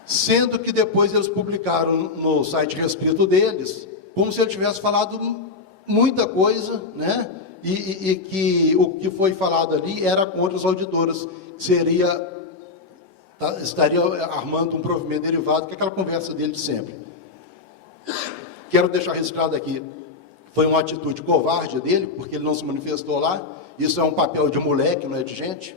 Sendo que depois eles publicaram no site restrito deles, como se ele tivesse falado muita coisa, né? E que o que foi falado ali era contra os auditores, que estaria armando um provimento derivado, que é aquela conversa dele de sempre. Quero deixar registrado aqui, foi uma atitude covarde dele, porque ele não se manifestou lá. Isso é um papel de moleque, não é de gente,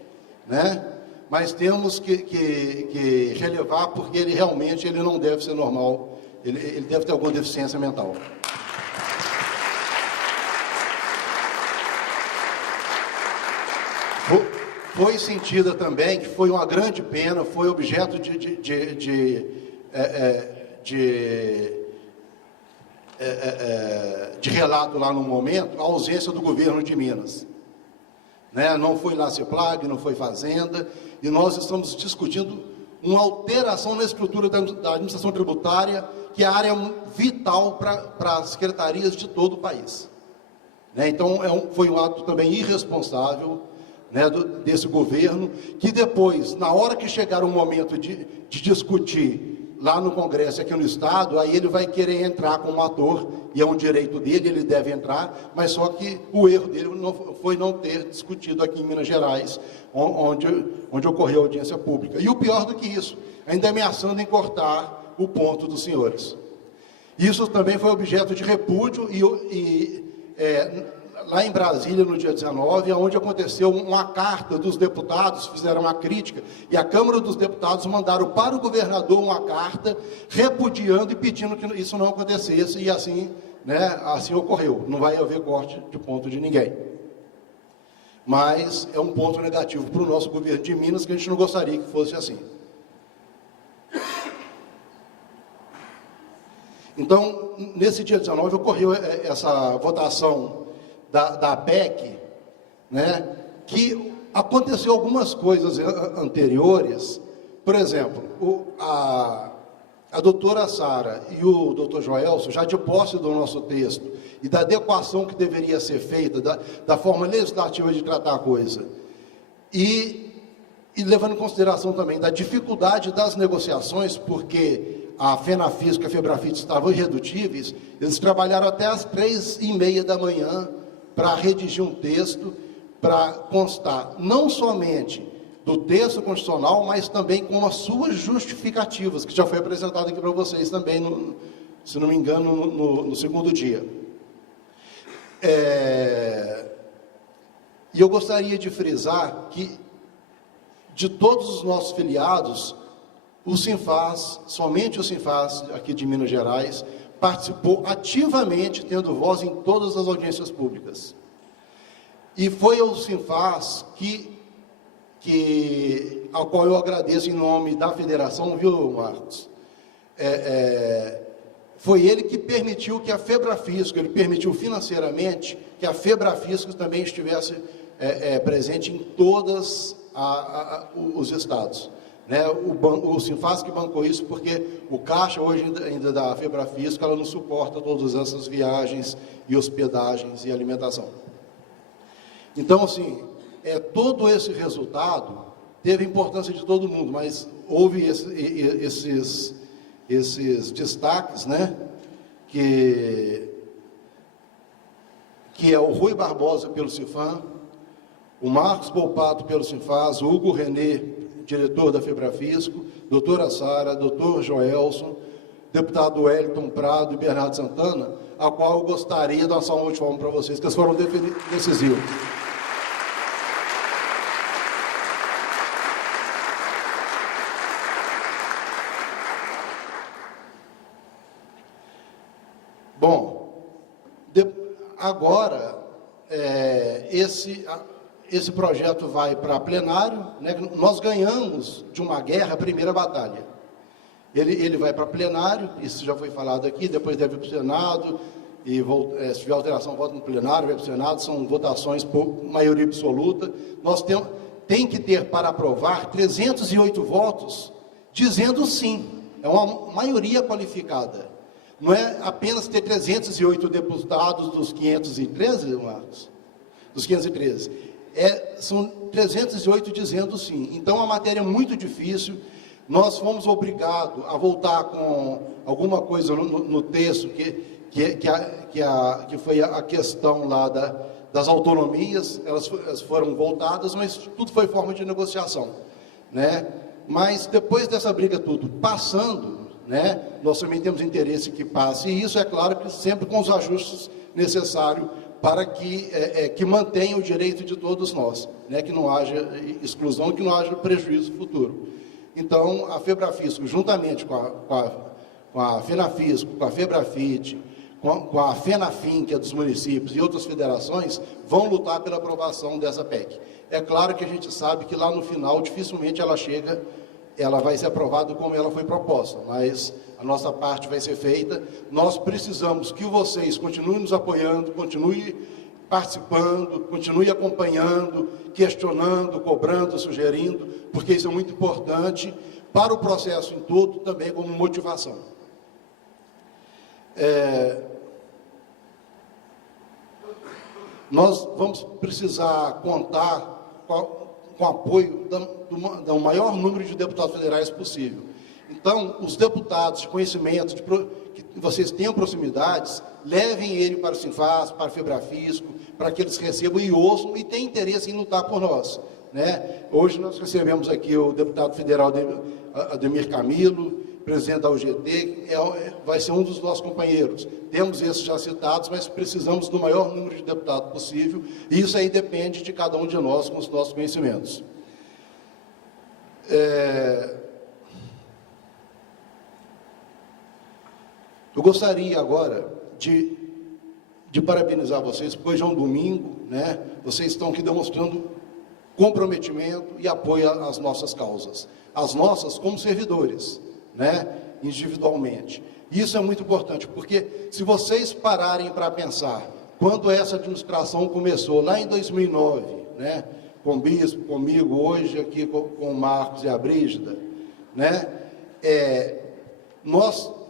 né? Mas temos que relevar, porque ele realmente não deve ser normal, ele deve ter alguma deficiência mental. Foi sentida também, que foi uma grande pena, foi objeto de relato lá no momento, a ausência do governo de Minas. Né? Não foi lá CEPLAG, não foi Fazenda, e nós estamos discutindo uma alteração na estrutura da administração tributária, que é a área vital para as secretarias de todo o país. Né? Então, foi um ato também irresponsável, né, desse governo, que depois, na hora que chegar o momento de discutir lá no Congresso, aqui no Estado, aí ele vai querer entrar como ator, e é um direito dele, ele deve entrar, mas só que o erro dele foi não ter discutido aqui em Minas Gerais, onde ocorreu a audiência pública. E o pior do que isso, ainda ameaçando em cortar o ponto dos senhores. Isso também foi objeto de repúdio, lá em Brasília, no dia 19, onde aconteceu uma carta dos deputados, fizeram uma crítica, e a Câmara dos Deputados mandaram para o governador uma carta repudiando e pedindo que isso não acontecesse, e assim, né, assim ocorreu. Não vai haver corte de ponto de ninguém. Mas é um ponto negativo para o nosso governo de Minas, que a gente não gostaria que fosse assim. Então, nesse dia 19, ocorreu essa votação da PEC, né, que aconteceu algumas coisas anteriores. Por exemplo, a doutora Sara e o doutor Joelson, já de posse do nosso texto e da adequação que deveria ser feita, da forma legislativa de tratar a coisa, e levando em consideração também da dificuldade das negociações, porque a FENAFISCO e a FEBRAFIT estavam irredutíveis, eles trabalharam até às 3h30 da manhã para redigir um texto, para constar não somente do texto constitucional, mas também com as suas justificativas, que já foi apresentado aqui para vocês também, se não me engano, no segundo dia. E eu gostaria de frisar que, de todos os nossos filiados, o Sinfaz, somente o Sinfaz, aqui de Minas Gerais, participou ativamente, tendo voz em todas as audiências públicas. E foi o Sinfaz ao qual eu agradeço em nome da federação, viu, Marcos? Foi ele que permitiu que a FEBRAFISCO, ele permitiu financeiramente que a FEBRAFISCO também estivesse presente em todos os estados. Né, o Sinfaz que bancou isso, porque o caixa hoje ainda da FEBRAFISCO, ela não suporta todas essas viagens e hospedagens e alimentação. Então, assim, todo esse resultado teve importância de todo mundo, mas houve esses destaques, né, que é o Rui Barbosa pelo CIFAM, o Marcos Volpato pelo Sinfaz, o Hugo Renê, diretor da FEBRAFISCO, doutora Sara, doutor Joelson, deputado Wellington Prado e Bernardo Santana, a qual eu gostaria de dar uma salva de palmas para vocês, que eles foram decisivos. Bom, agora, esse projeto vai para plenário, né? Nós ganhamos de uma guerra a primeira batalha. Ele vai para plenário, isso já foi falado aqui, depois deve ir para o Senado, e se tiver alteração, volta no plenário, vai para o Senado, são votações por maioria absoluta. Nós tem que ter para aprovar 308 votos dizendo sim, é uma maioria qualificada. Não é apenas ter 308 deputados dos 513, Marcos? Dos 513. São 308 dizendo sim. Então, é uma matéria muito difícil. Nós fomos obrigados a voltar com alguma coisa no texto, que foi a questão lá das autonomias. Elas foram voltadas, mas tudo foi forma de negociação, né? Mas, depois dessa briga tudo passando, né, nós também temos interesse que passe, e isso, é claro, que sempre com os ajustes necessários para que mantenha o direito de todos nós, né, que não haja exclusão, que não haja prejuízo futuro. Então, a FEBRAFISCO, juntamente com a FENAFISCO, com a FEBRAFIT, com a FENAFIM, que é dos municípios, e outras federações, vão lutar pela aprovação dessa PEC. É claro que a gente sabe que lá no final, dificilmente ela vai ser aprovada como ela foi proposta, mas a nossa parte vai ser feita. Nós precisamos que vocês continuem nos apoiando, continuem participando, continuem acompanhando, questionando, cobrando, sugerindo, porque isso é muito importante para o processo em todo, também como motivação. Nós vamos precisar contar com o apoio do maior número de deputados federais possível. Então, os deputados de conhecimento, que vocês tenham proximidades, levem ele para o Sinfas, para a FEBRAFISCO, para que eles recebam e ouçam e tenham interesse em lutar por nós, né? Hoje nós recebemos aqui o deputado federal Ademir Camilo, presidente da UGT, vai ser um dos nossos companheiros. Temos esses já citados, mas precisamos do maior número de deputados possível, e isso aí depende de cada um de nós, com os nossos conhecimentos. Eu gostaria agora de parabenizar vocês, porque hoje é um domingo, né? Vocês estão aqui demonstrando comprometimento e apoio às nossas causas. As nossas como servidores, né? Individualmente. Isso é muito importante, porque se vocês pararem para pensar, quando essa administração começou, lá em 2009, né? Com o Bispo, comigo, hoje aqui com o Marcos e a Brígida, né?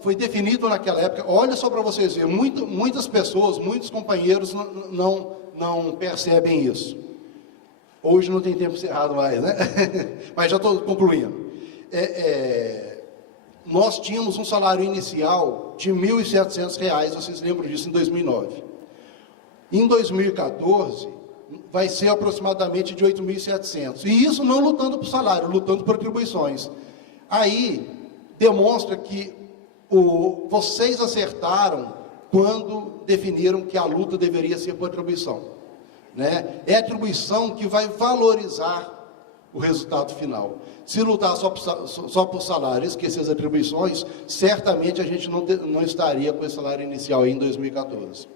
Foi definido naquela época, olha só para vocês verem, muitas pessoas, muitos companheiros não percebem isso. Hoje não tem tempo encerrado mais, né? Mas já estou concluindo. Nós tínhamos um salário inicial de R$ 1.700, vocês lembram disso, em 2009. Em 2014, vai ser aproximadamente de 8.700. E isso não lutando por salário, lutando por atribuições. Aí, demonstra que vocês acertaram quando definiram que a luta deveria ser por atribuição, né? É a atribuição que vai valorizar o resultado final. Se lutar só por salário e esquecer as atribuições, certamente a gente não estaria com esse salário inicial aí em 2014.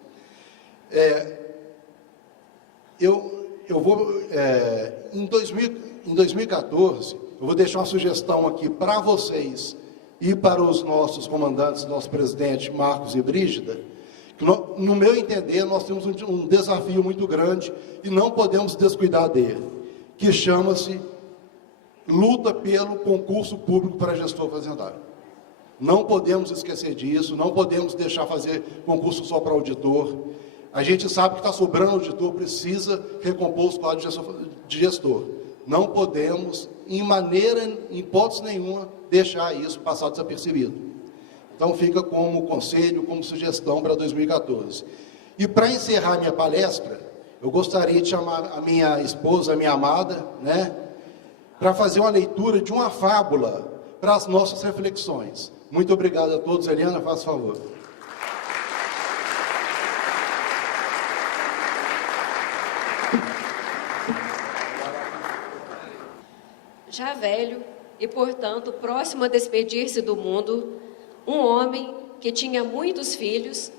Em 2014, eu vou deixar uma sugestão aqui para vocês e para os nossos comandantes, nosso presidente Marcos e Brígida, que no meu entender, nós temos um desafio muito grande e não podemos descuidar dele, que chama-se luta pelo concurso público para gestor fazendário. Não podemos esquecer disso, não podemos deixar fazer concurso só para auditor. A gente sabe que está sobrando auditor, precisa recompor os quadros de gestor. Não podemos, em hipótese nenhuma, deixar isso passar desapercebido. Então, fica como conselho, como sugestão para 2014. E para encerrar minha palestra, eu gostaria de chamar a minha esposa, a minha amada, né, para fazer uma leitura de uma fábula para as nossas reflexões. Muito obrigado a todos. Eliana, faça favor. Já velho e, portanto, próximo a despedir-se do mundo, um homem que tinha muitos filhos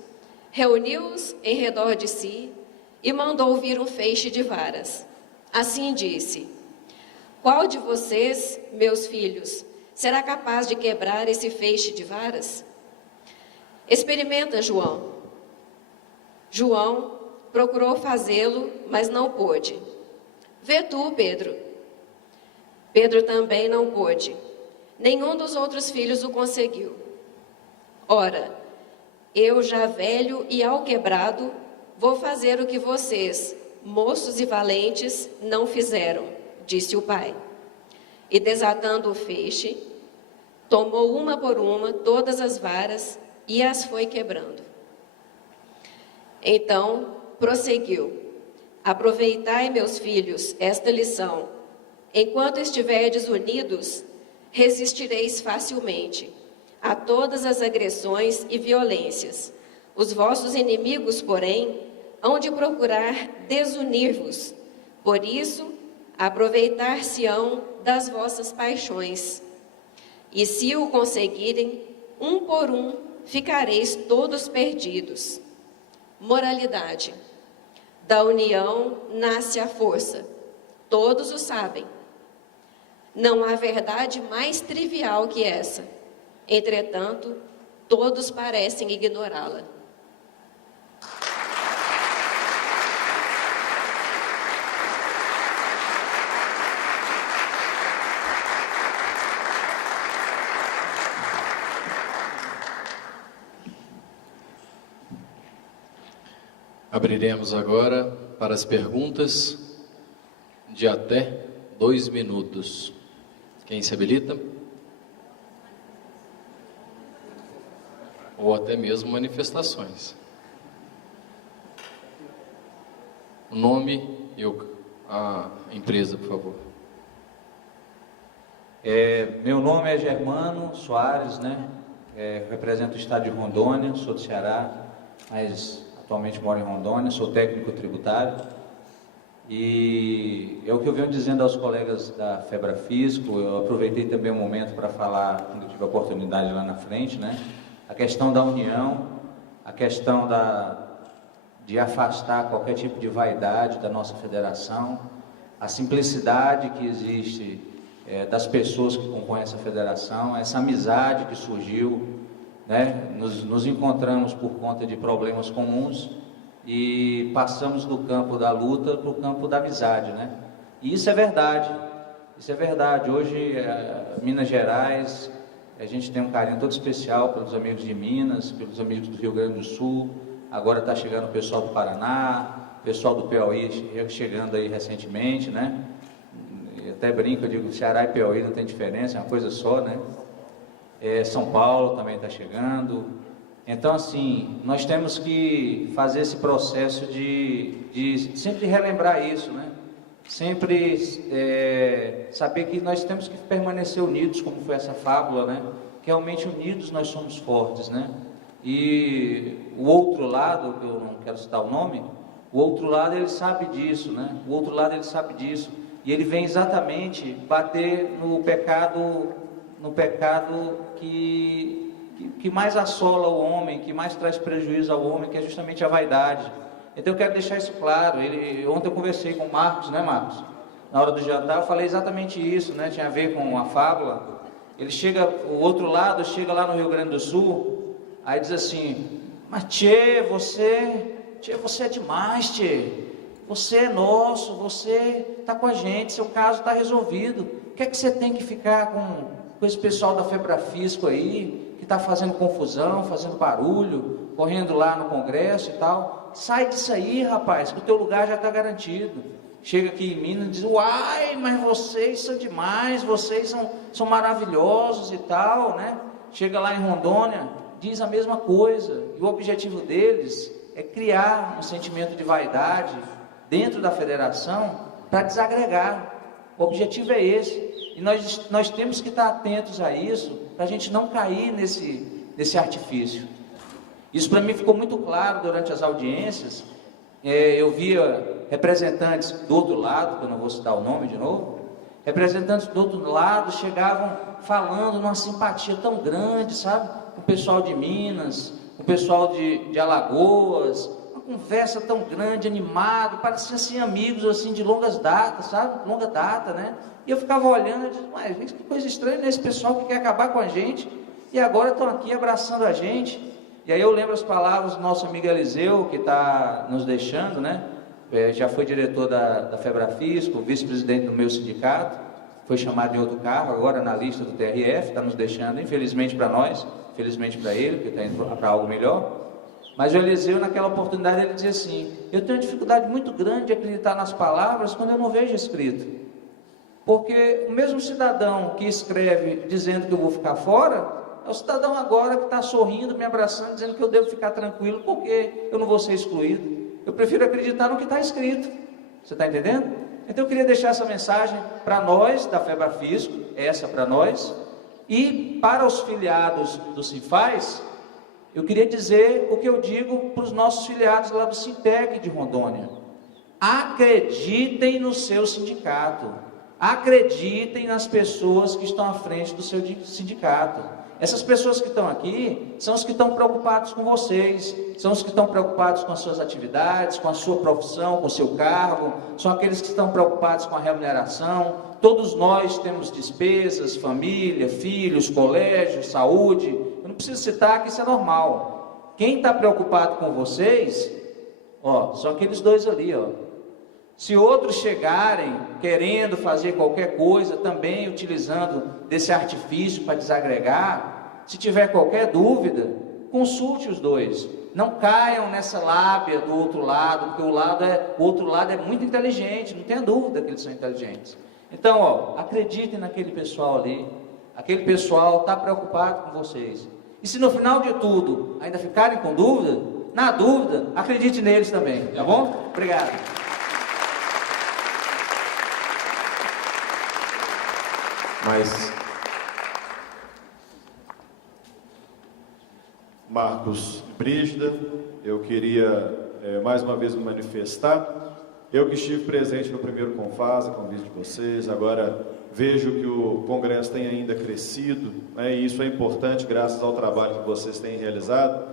Reuniu-os em redor de si e mandou vir um feixe de varas. Assim disse: qual de vocês, meus filhos, será capaz de quebrar esse feixe de varas? Experimenta, João. João procurou fazê-lo, mas não pôde. Vê tu, Pedro. Pedro também não pôde. Nenhum dos outros filhos o conseguiu. Ora, eu já velho e alquebrado, vou fazer o que vocês, moços e valentes, não fizeram, disse o pai. E desatando o feixe, tomou uma por uma todas as varas e as foi quebrando. Então prosseguiu: aproveitai, meus filhos, esta lição. Enquanto estiverdes unidos, resistireis facilmente a todas as agressões e violências. Os vossos inimigos, porém, hão de procurar desunir-vos. Por isso, aproveitar-se-ão das vossas paixões. E se o conseguirem, um por um, ficareis todos perdidos. Moralidade: da união nasce a força. Todos o sabem. Não há verdade mais trivial que essa. Entretanto, todos parecem ignorá-la. Abriremos agora para as perguntas de até 2 minutos. Quem se habilita? Ou até mesmo manifestações. O nome e a empresa, por favor. Meu nome é Germano Soares, né? Represento o estado de Rondônia, sou do Ceará, mas atualmente moro em Rondônia, sou técnico tributário. E é o que eu venho dizendo aos colegas da FEBRAFISCO. Eu aproveitei também o momento para falar, quando eu tive a oportunidade lá na frente, né? A questão da união, a questão de afastar qualquer tipo de vaidade da nossa federação, a simplicidade que existe das pessoas que compõem essa federação, essa amizade que surgiu, né? Nos encontramos por conta de problemas comuns e passamos do campo da luta para o campo da amizade, né? E isso é verdade, isso é verdade. Hoje, Minas Gerais, a gente tem um carinho todo especial pelos amigos de Minas, pelos amigos do Rio Grande do Sul. Agora está chegando o pessoal do Paraná, o pessoal do Piauí chegando aí recentemente, né? E até brinco, eu digo, Ceará e Piauí não tem diferença, é uma coisa só, né? São Paulo também está chegando. Então, assim, nós temos que fazer esse processo de sempre relembrar isso, né? Sempre saber que nós temos que permanecer unidos, como foi essa fábula, né? Que realmente unidos nós somos fortes, né? E o outro lado, que eu não quero citar o nome, o outro lado ele sabe disso, né? O outro lado ele sabe disso. E ele vem exatamente bater no pecado que mais assola o homem, que mais traz prejuízo ao homem, que é justamente a vaidade. Então eu quero deixar isso claro. Ontem eu conversei com o Marcos, né, Marcos? Na hora do jantar eu falei exatamente isso, né? Tinha a ver com a fábula. O outro lado chega lá no Rio Grande do Sul, aí diz assim: mas tchê, você é demais, tchê. Você é nosso, você está com a gente, seu caso está resolvido. O que é que você tem que ficar com esse pessoal da FEBRAFISCO aí, que está fazendo confusão, fazendo barulho, correndo lá no Congresso e tal? Sai disso aí, rapaz, que o teu lugar já está garantido. Chega aqui em Minas e diz: uai, mas vocês são demais, vocês são maravilhosos e tal, né? Chega lá em Rondônia, diz a mesma coisa. E o objetivo deles é criar um sentimento de vaidade dentro da federação para desagregar. O objetivo é esse. E nós temos que estar atentos a isso, para a gente não cair nesse artifício. Isso para mim ficou muito claro durante as audiências. Eu via representantes do outro lado, que eu não vou citar o nome de novo, representantes do outro lado chegavam falando numa simpatia tão grande, sabe? O pessoal de Minas, o pessoal de Alagoas, uma conversa tão grande, animado, parecia assim amigos assim de longas datas, sabe? Longa data, né? E eu ficava olhando e disse, mas que coisa estranha, né? Esse pessoal que quer acabar com a gente e agora estão aqui abraçando a gente. E aí eu lembro as palavras do nosso amigo Eliseu, que está nos deixando, né? Já foi diretor da Febrafisco, vice-presidente do meu sindicato, foi chamado em outro cargo, agora na lista do TRF, está nos deixando, infelizmente para nós, felizmente para ele, porque está indo para algo melhor. Mas o Eliseu, naquela oportunidade, ele dizia assim, eu tenho uma dificuldade muito grande de acreditar nas palavras quando eu não vejo escrito. Porque o mesmo cidadão que escreve dizendo que eu vou ficar fora, é o cidadão agora que está sorrindo, me abraçando, dizendo que eu devo ficar tranquilo, porque eu não vou ser excluído. Eu prefiro acreditar no que está escrito. Você está entendendo? Então eu queria deixar essa mensagem para nós da Febrafisco, essa para nós, e para os filiados do Sinfaz, eu queria dizer o que eu digo para os nossos filiados lá do Sintec de Rondônia. Acreditem no seu sindicato. Acreditem nas pessoas que estão à frente do seu sindicato. Essas pessoas que estão aqui são os que estão preocupados com vocês, são os que estão preocupados com as suas atividades, com a sua profissão, com o seu cargo, são aqueles que estão preocupados com a remuneração. Todos nós temos despesas, família, filhos, colégio, saúde. Eu não preciso citar que isso é normal. Quem está preocupado com vocês, são aqueles dois ali, Se outros chegarem querendo fazer qualquer coisa, também utilizando desse artifício para desagregar, se tiver qualquer dúvida, consulte os dois. Não caiam nessa lábia do outro lado, porque o outro lado é muito inteligente, não tenha dúvida que eles são inteligentes. Então, acreditem naquele pessoal ali, aquele pessoal está preocupado com vocês. E se no final de tudo ainda ficarem com dúvida, na dúvida, acredite neles também, tá bom? Obrigado. Mas Marcos e Brígida, eu queria mais uma vez me manifestar. Eu que estive presente no primeiro Confasa, convite de vocês, agora vejo que o Congresso tem ainda crescido, né, e isso é importante graças ao trabalho que vocês têm realizado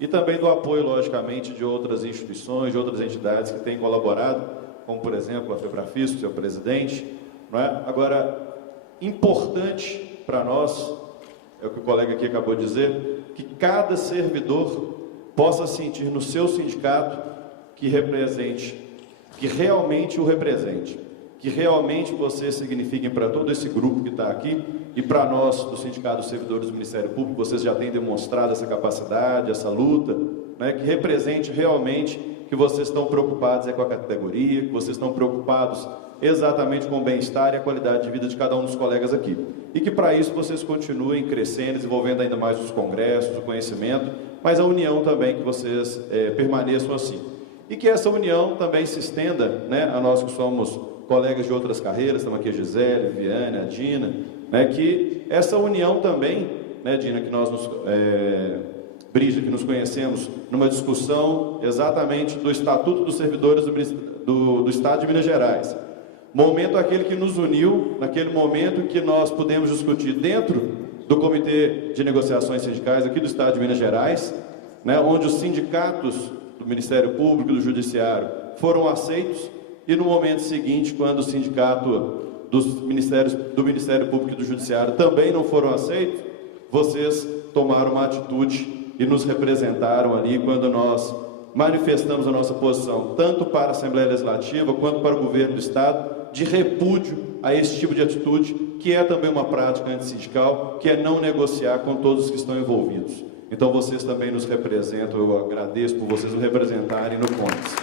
e também do apoio, logicamente, de outras instituições, de outras entidades que têm colaborado, como, por exemplo, a Febrafisco, seu presidente. Não é? Agora, importante para nós, é o que o colega aqui acabou de dizer, que cada servidor possa sentir no seu sindicato que represente, que realmente o represente, que realmente vocês signifiquem para todo esse grupo que está aqui e para nós, do Sindicato dos Servidores do Ministério Público, vocês já têm demonstrado essa capacidade, essa luta, né, que represente realmente que vocês estão preocupados com a categoria, que vocês estão preocupados exatamente com o bem-estar e a qualidade de vida de cada um dos colegas aqui. E que para isso vocês continuem crescendo, desenvolvendo ainda mais os congressos, o conhecimento, mas a união também, que vocês permaneçam assim. E que essa união também se estenda, né, a nós que somos colegas de outras carreiras, estamos aqui a Gisele, a Viane, a Dina, né, que essa união também, né, Dina, que nós Brígida, que nos conhecemos numa discussão exatamente do Estatuto dos Servidores do Estado de Minas Gerais. Momento aquele que nos uniu, naquele momento que nós pudemos discutir dentro do Comitê de Negociações Sindicais aqui do Estado de Minas Gerais, né, onde os sindicatos do Ministério Público e do Judiciário foram aceitos, e no momento seguinte, quando o sindicato do Ministério Público e do Judiciário também não foram aceitos, vocês tomaram uma atitude e nos representaram ali quando nós manifestamos a nossa posição, tanto para a Assembleia Legislativa quanto para o Governo do Estado, de repúdio a esse tipo de atitude, que é também uma prática antissindical, que é não negociar com todos os que estão envolvidos. Então vocês também nos representam, eu agradeço por vocês nos representarem no CONES.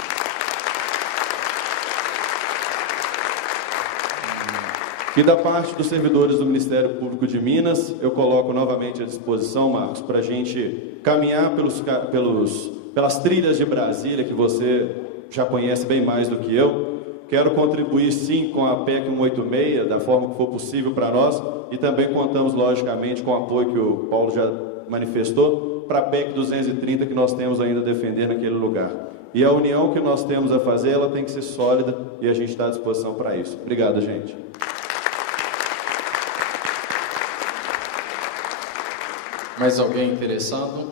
E da parte dos servidores do Ministério Público de Minas, eu coloco novamente à disposição, Marcos, para a gente caminhar pelas trilhas de Brasília, que você já conhece bem mais do que eu. Quero contribuir, sim, com a PEC 186, da forma que for possível para nós, e também contamos, logicamente, com o apoio que o Paulo já manifestou, para a PEC 230, que nós temos ainda a defender naquele lugar. E a união que nós temos a fazer, ela tem que ser sólida, e a gente está à disposição para isso. Obrigado, gente. Mais alguém interessado?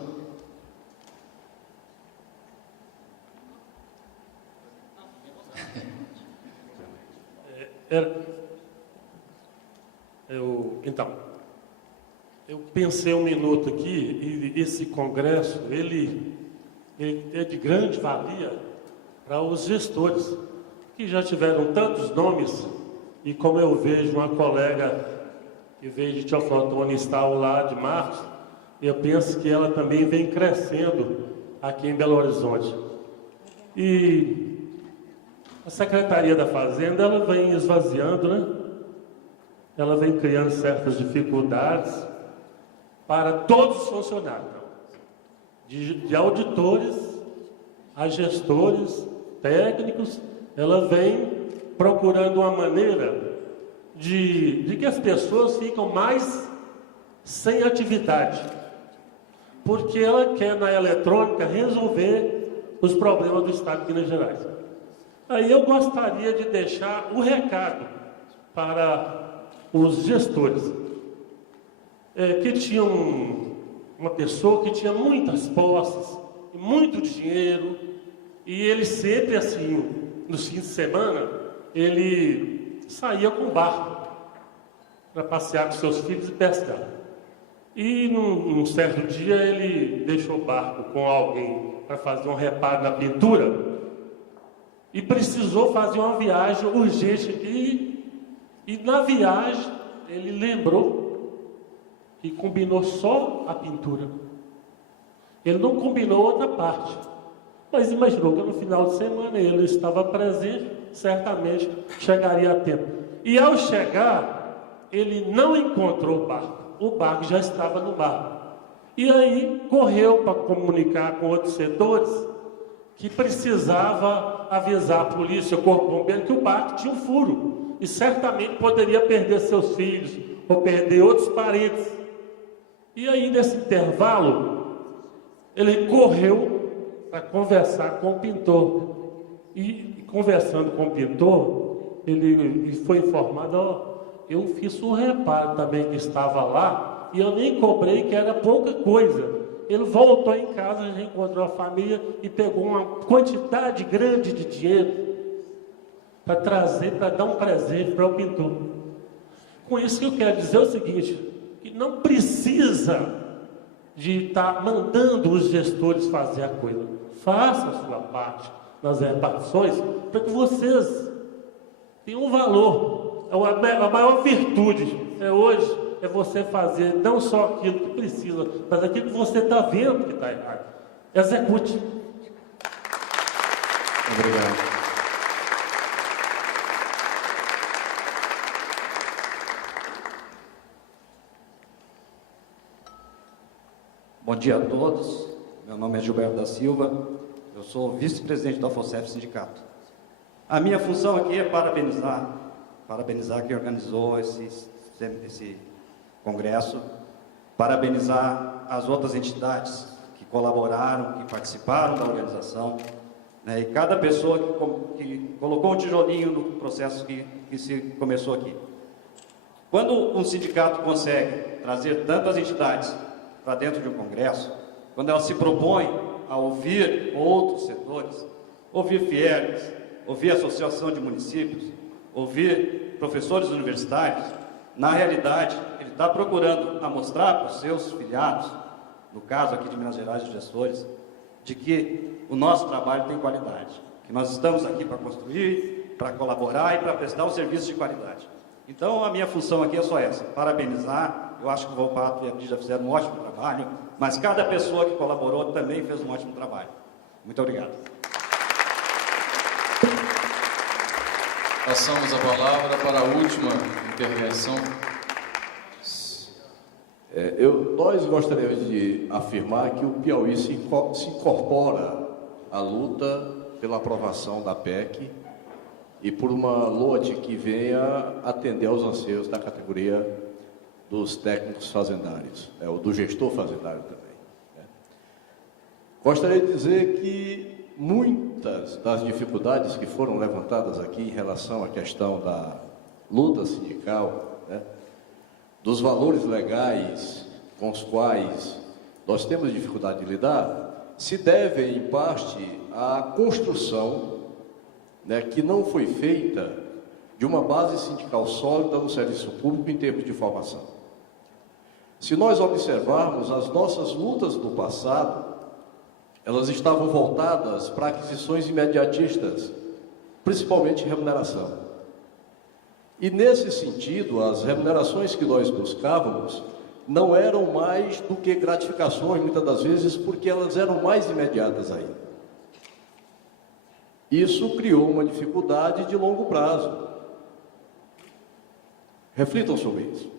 Então, eu pensei um minuto aqui, e esse congresso, ele é de grande valia para os gestores, que já tiveram tantos nomes, e como eu vejo uma colega, em vez de Teófilo Antônio estar ao lado de Marcos, eu penso que ela também vem crescendo aqui em Belo Horizonte. E a Secretaria da Fazenda, ela vem esvaziando, né? Ela vem criando certas dificuldades para todos os funcionários, de auditores a gestores, técnicos. Ela vem procurando uma maneira de que as pessoas ficam mais sem atividade, porque ela quer, na eletrônica, resolver os problemas do Estado de Minas Gerais. Aí eu gostaria de deixar o recado para os gestores, que tinham uma pessoa que tinha muitas posses, muito dinheiro, e ele sempre assim, nos fins de semana, ele saía com barco para passear com seus filhos e pescar. E num certo dia ele deixou o barco com alguém para fazer um reparo na pintura e precisou fazer uma viagem urgente. E na viagem ele lembrou que combinou só a pintura. Ele não combinou outra parte. Mas imaginou que no final de semana ele estava presente, certamente chegaria a tempo. E ao chegar, ele não encontrou o barco. O barco já estava no mar. E aí correu para comunicar com outros setores que precisava avisar a polícia, o corpo bombeiro, que o barco tinha um furo. E certamente poderia perder seus filhos ou perder outros parentes. E aí, nesse intervalo, ele correu para conversar com o pintor. E conversando com o pintor, ele foi informado: eu fiz um reparo também que estava lá, e eu nem cobrei, que era pouca coisa. Ele voltou em casa, já encontrou a família e pegou uma quantidade grande de dinheiro para trazer, para dar um presente para o pintor. Com isso que eu quero dizer o seguinte, que não precisa de estar mandando os gestores fazer a coisa. Faça a sua parte nas repartições para que vocês tenham um valor. A maior virtude hoje é você fazer não só aquilo que precisa, mas aquilo que você está vendo que está errado. Execute. Obrigado. Bom dia a todos. Meu nome é Gilberto da Silva. Eu sou vice-presidente da FOSEF Sindicato. A minha função aqui é parabenizar quem organizou esse congresso, parabenizar as outras entidades que colaboraram, que participaram da organização, né, e cada pessoa que colocou um tijolinho no processo que se começou aqui. Quando um sindicato consegue trazer tantas entidades para dentro de um congresso, quando ela se propõe a ouvir outros setores, ouvir FIERGS, ouvir a Associação de Municípios, ouvir professores universitários, na realidade, ele está procurando mostrar para os seus filiados, no caso aqui de Minas Gerais, de gestores, de que o nosso trabalho tem qualidade, que nós estamos aqui para construir, para colaborar e para prestar um serviço de qualidade. Então, a minha função aqui é só essa, parabenizar. Eu acho que o Volpato e a Lígia fizeram um ótimo trabalho, mas cada pessoa que colaborou também fez um ótimo trabalho. Muito obrigado. Passamos a palavra para a última intervenção. Nós gostaríamos de afirmar que o Piauí se incorpora à luta pela aprovação da PEC e por uma lote que venha atender aos anseios da categoria dos técnicos fazendários, ou do gestor fazendário também. Gostaria de dizer que muitas das dificuldades que foram levantadas aqui em relação à questão da luta sindical, dos valores legais com os quais nós temos dificuldade de lidar, se devem, em parte, à construção, que não foi feita de uma base sindical sólida no serviço público em termos de formação. Se nós observarmos as nossas lutas do passado, elas estavam voltadas para aquisições imediatistas, principalmente remuneração. E nesse sentido, as remunerações que nós buscávamos não eram mais do que gratificações, muitas das vezes, porque elas eram mais imediatas ainda. Isso criou uma dificuldade de longo prazo. Reflitam sobre isso.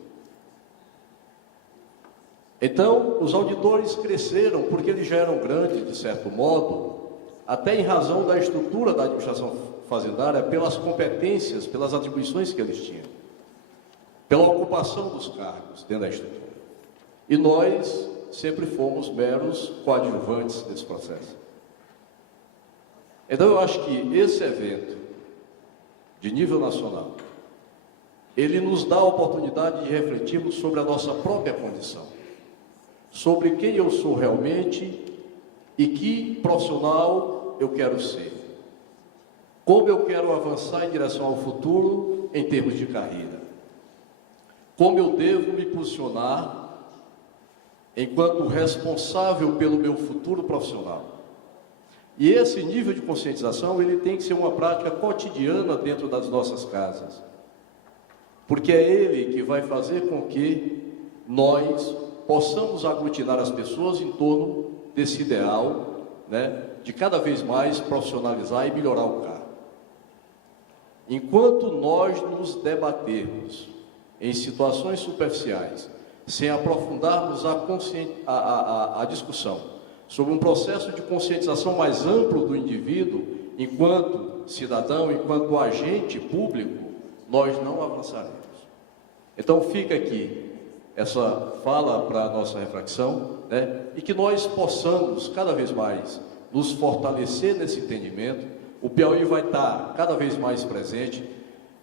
Então, os auditores cresceram, porque eles já eram grandes, de certo modo, até em razão da estrutura da administração fazendária, pelas competências, pelas atribuições que eles tinham, pela ocupação dos cargos dentro da estrutura. E nós sempre fomos meros coadjuvantes desse processo. Então, eu acho que esse evento, de nível nacional, ele nos dá a oportunidade de refletirmos sobre a nossa própria condição, sobre quem eu sou realmente e que profissional eu quero ser, como eu quero avançar em direção ao futuro em termos de carreira, como eu devo me posicionar enquanto responsável pelo meu futuro profissional. E esse nível de conscientização, ele tem que ser uma prática cotidiana dentro das nossas casas, porque é ele que vai fazer com que nós possamos aglutinar as pessoas em torno desse ideal, né, de cada vez mais profissionalizar e melhorar o cargo. Enquanto nós nos debatermos em situações superficiais, sem aprofundarmos a discussão sobre um processo de conscientização mais amplo do indivíduo, enquanto cidadão, enquanto agente público, nós não avançaremos. Então fica aqui essa fala para a nossa reflexão, né? E que nós possamos cada vez mais nos fortalecer nesse entendimento. O Piauí vai estar cada vez mais presente.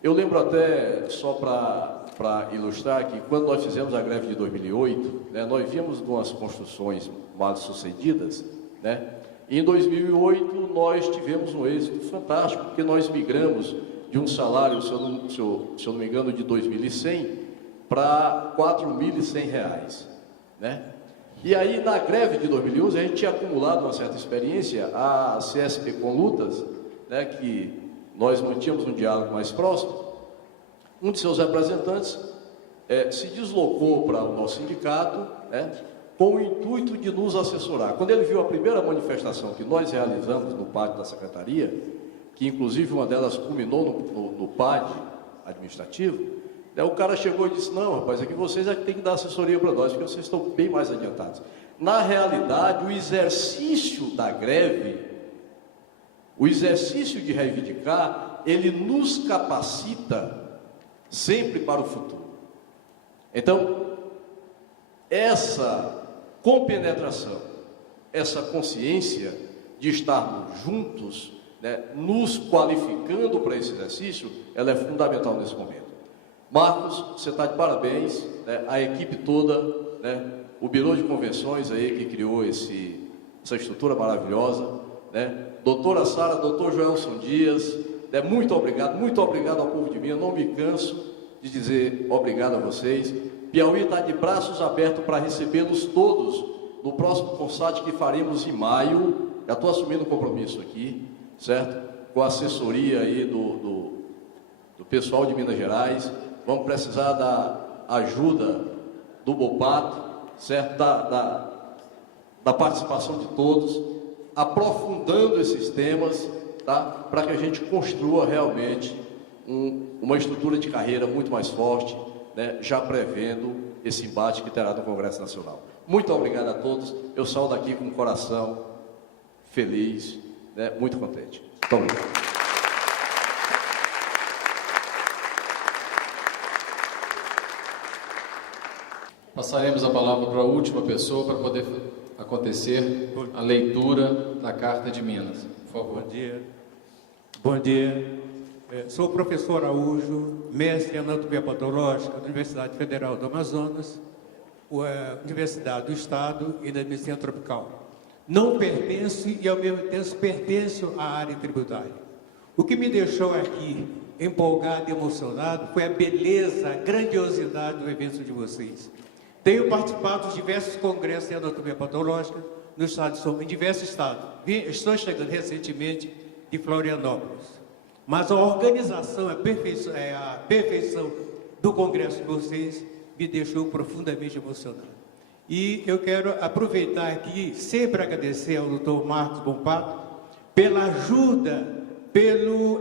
Eu lembro até, só para ilustrar, que quando nós fizemos a greve de 2008, né, nós víamos umas construções mal sucedidas, né? E em 2008 nós tivemos um êxito fantástico, porque nós migramos de um salário, se eu não me engano, de 2.100 para R$ 4.100, né? E aí, na greve de 2011, a gente tinha acumulado uma certa experiência, a CSP com lutas, né, que nós mantínhamos um diálogo mais próximo. Um de seus representantes se deslocou para o nosso sindicato, né, com o intuito de nos assessorar. Quando ele viu a primeira manifestação que nós realizamos no pátio da Secretaria, que inclusive uma delas culminou no pátio administrativo, o cara chegou e disse: não, rapaz, é que vocês têm que dar assessoria para nós, porque vocês estão bem mais adiantados. Na realidade, o exercício da greve, o exercício de reivindicar, ele nos capacita sempre para o futuro. Então, essa compenetração, essa consciência de estarmos juntos, né, nos qualificando para esse exercício, ela é fundamental nesse momento. Marcos, você está de parabéns, né, a equipe toda, né, o Birô de Convenções aí que criou essa estrutura maravilhosa, né, doutora Sara, doutor Joelson Dias, né, muito obrigado ao povo de Minas, não me canso de dizer obrigado a vocês. Piauí está de braços abertos para recebê-los todos no próximo CONSAT que faremos em maio. Já estou assumindo um compromisso aqui, certo? Com a assessoria aí do pessoal de Minas Gerais. Vamos precisar da ajuda do Bopato, certo? Da participação de todos, aprofundando esses temas, tá? Para que a gente construa realmente uma estrutura de carreira muito mais forte, né? Já prevendo esse embate que terá no Congresso Nacional. Muito obrigado a todos. Eu saio daqui com o coração feliz, né? Muito contente. Muito obrigado. Passaremos a palavra para a última pessoa para poder acontecer a leitura da Carta de Minas. Por favor. Bom dia. Bom dia. Sou o professor Araújo, mestre em anatomia patológica da Universidade Federal do Amazonas, Universidade do Estado e da Medicina Tropical. Não pertenço e ao mesmo tempo pertenço à área tributária. O que me deixou aqui empolgado e emocionado foi a beleza, a grandiosidade do evento de vocês. Tenho participado de diversos congressos de anatomia patológica no estado de São Paulo, em diversos estados. Estou chegando recentemente de Florianópolis. Mas a organização, a perfeição do congresso de vocês me deixou profundamente emocionado. E eu quero aproveitar aqui, sempre agradecer ao Dr. Marcos Bompato pela ajuda, pela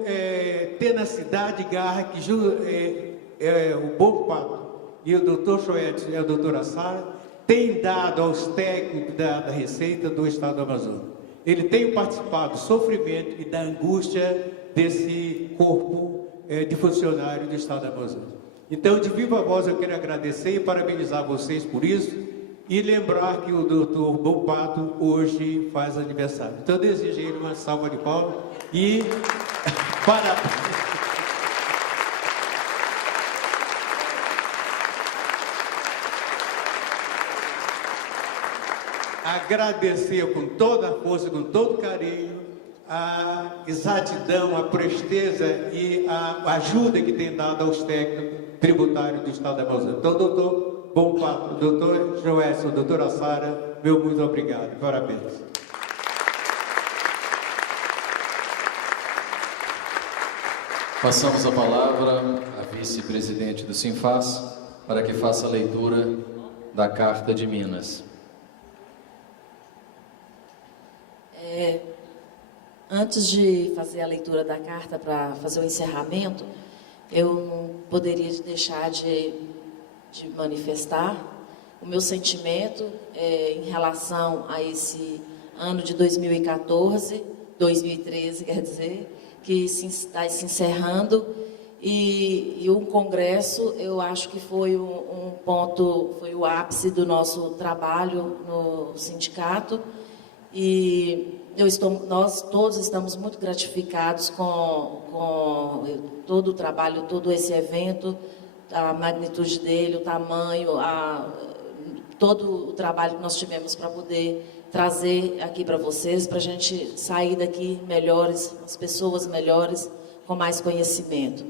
tenacidade e garra que o Bompato e o Dr. Joetis e a doutora Sara têm dado aos técnicos da Receita do Estado do Amazonas. Ele tem participado do sofrimento e da angústia desse corpo de funcionário do Estado do Amazonas. Então, de viva voz, eu quero agradecer e parabenizar vocês por isso e lembrar que o doutor Bompato hoje faz aniversário. Então, eu desejo a ele uma salva de palmas e parabéns. Agradecer com toda a força, com todo carinho, a exatidão, a presteza e a ajuda que tem dado aos técnicos tributários do Estado da Amazonas. Então, doutor Bompato, doutor Joelson, doutora Sara, meu muito obrigado. Parabéns. Passamos a palavra à vice-presidente do Sinfaz para que faça a leitura da Carta de Minas. Antes de fazer a leitura da carta para fazer o encerramento, eu não poderia deixar de manifestar o meu sentimento em relação a esse ano de 2013, quer dizer, que está se encerrando, e um congresso, eu acho que foi um ponto, foi o ápice do nosso trabalho no sindicato, e nós todos estamos muito gratificados com todo o trabalho, todo esse evento, a magnitude dele, o tamanho, todo o trabalho que nós tivemos para poder trazer aqui para vocês, para a gente sair daqui melhores, as pessoas melhores, com mais conhecimento.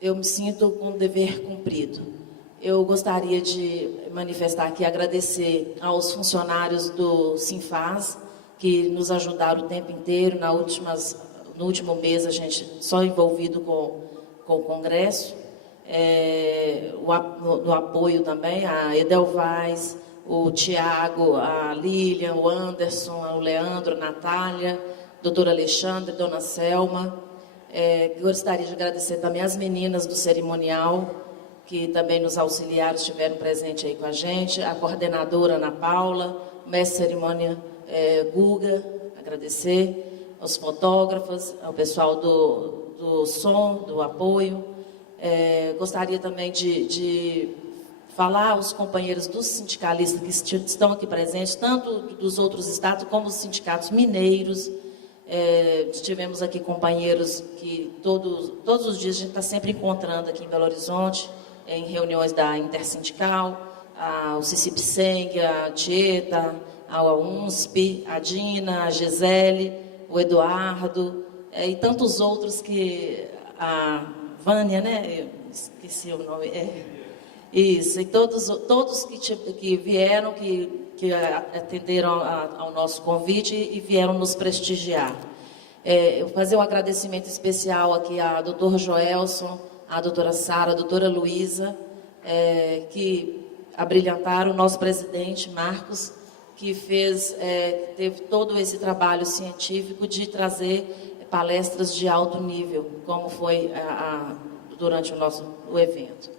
Eu me sinto com o dever cumprido. Eu gostaria de manifestar aqui, agradecer aos funcionários do Sinfaz, que nos ajudaram o tempo inteiro. No último mês, a gente só envolvido com o Congresso. No apoio também, a Edelvaz, o Tiago, a Lilian, o Anderson, o Leandro, a Natália, doutor Alexandre, dona Selma. Gostaria de agradecer também as meninas do cerimonial, que também nos auxiliaram, estiveram presentes aí com a gente, a coordenadora Ana Paula, o mestre de cerimônia Guga, agradecer, aos fotógrafos, ao pessoal do som, do apoio. Gostaria também de falar aos companheiros dos sindicalistas que estão aqui presentes, tanto dos outros estados como os sindicatos mineiros. Tivemos aqui companheiros que todos os dias a gente está sempre encontrando aqui em Belo Horizonte, em reuniões da Intersindical, o Cicipseng, a Tieta, a UNSP, a Dina, a Gisele, o Eduardo, e tantos outros que... A Vânia, né? Eu esqueci o nome. Isso, e todos que vieram, que atenderam ao nosso convite e vieram nos prestigiar. Eu vou fazer um agradecimento especial aqui a doutor Joelson, a doutora Sara, a doutora Luísa, que abrilhantaram o nosso presidente, Marcos, que teve todo esse trabalho científico de trazer palestras de alto nível, como foi durante o evento.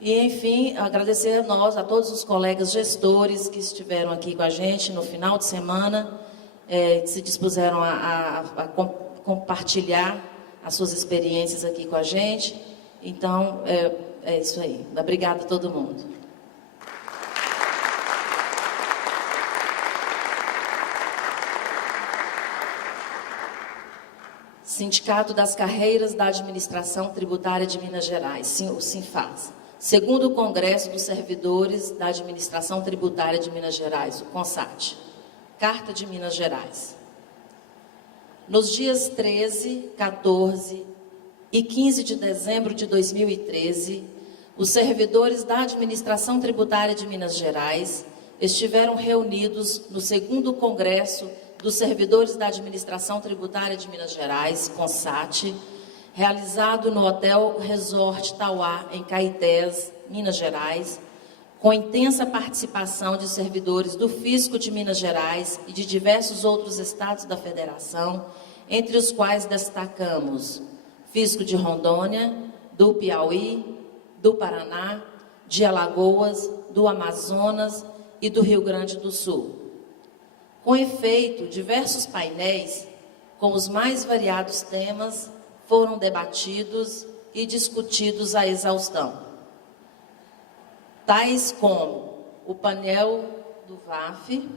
E, enfim, agradecer a todos os colegas gestores que estiveram aqui com a gente no final de semana, que se dispuseram a compartilhar as suas experiências aqui com a gente. Então, é isso aí. Obrigada a todo mundo. Sindicato das Carreiras da Administração Tributária de Minas Gerais, o Sinfaz. Segundo o Congresso dos Servidores da Administração Tributária de Minas Gerais, o CONSAT. Carta de Minas Gerais. Nos dias 13, 14 e 15 de dezembro de 2013, os servidores da Administração Tributária de Minas Gerais estiveram reunidos no 2º Congresso dos Servidores da Administração Tributária de Minas Gerais, CONSAT, realizado no Hotel Resort Tauá, em Caetés, Minas Gerais, com intensa participação de servidores do Fisco de Minas Gerais e de diversos outros estados da Federação, entre os quais destacamos Fisco de Rondônia, do Piauí, do Paraná, de Alagoas, do Amazonas e do Rio Grande do Sul. Com efeito, diversos painéis, com os mais variados temas, foram debatidos e discutidos à exaustão, tais como o painel do VAF,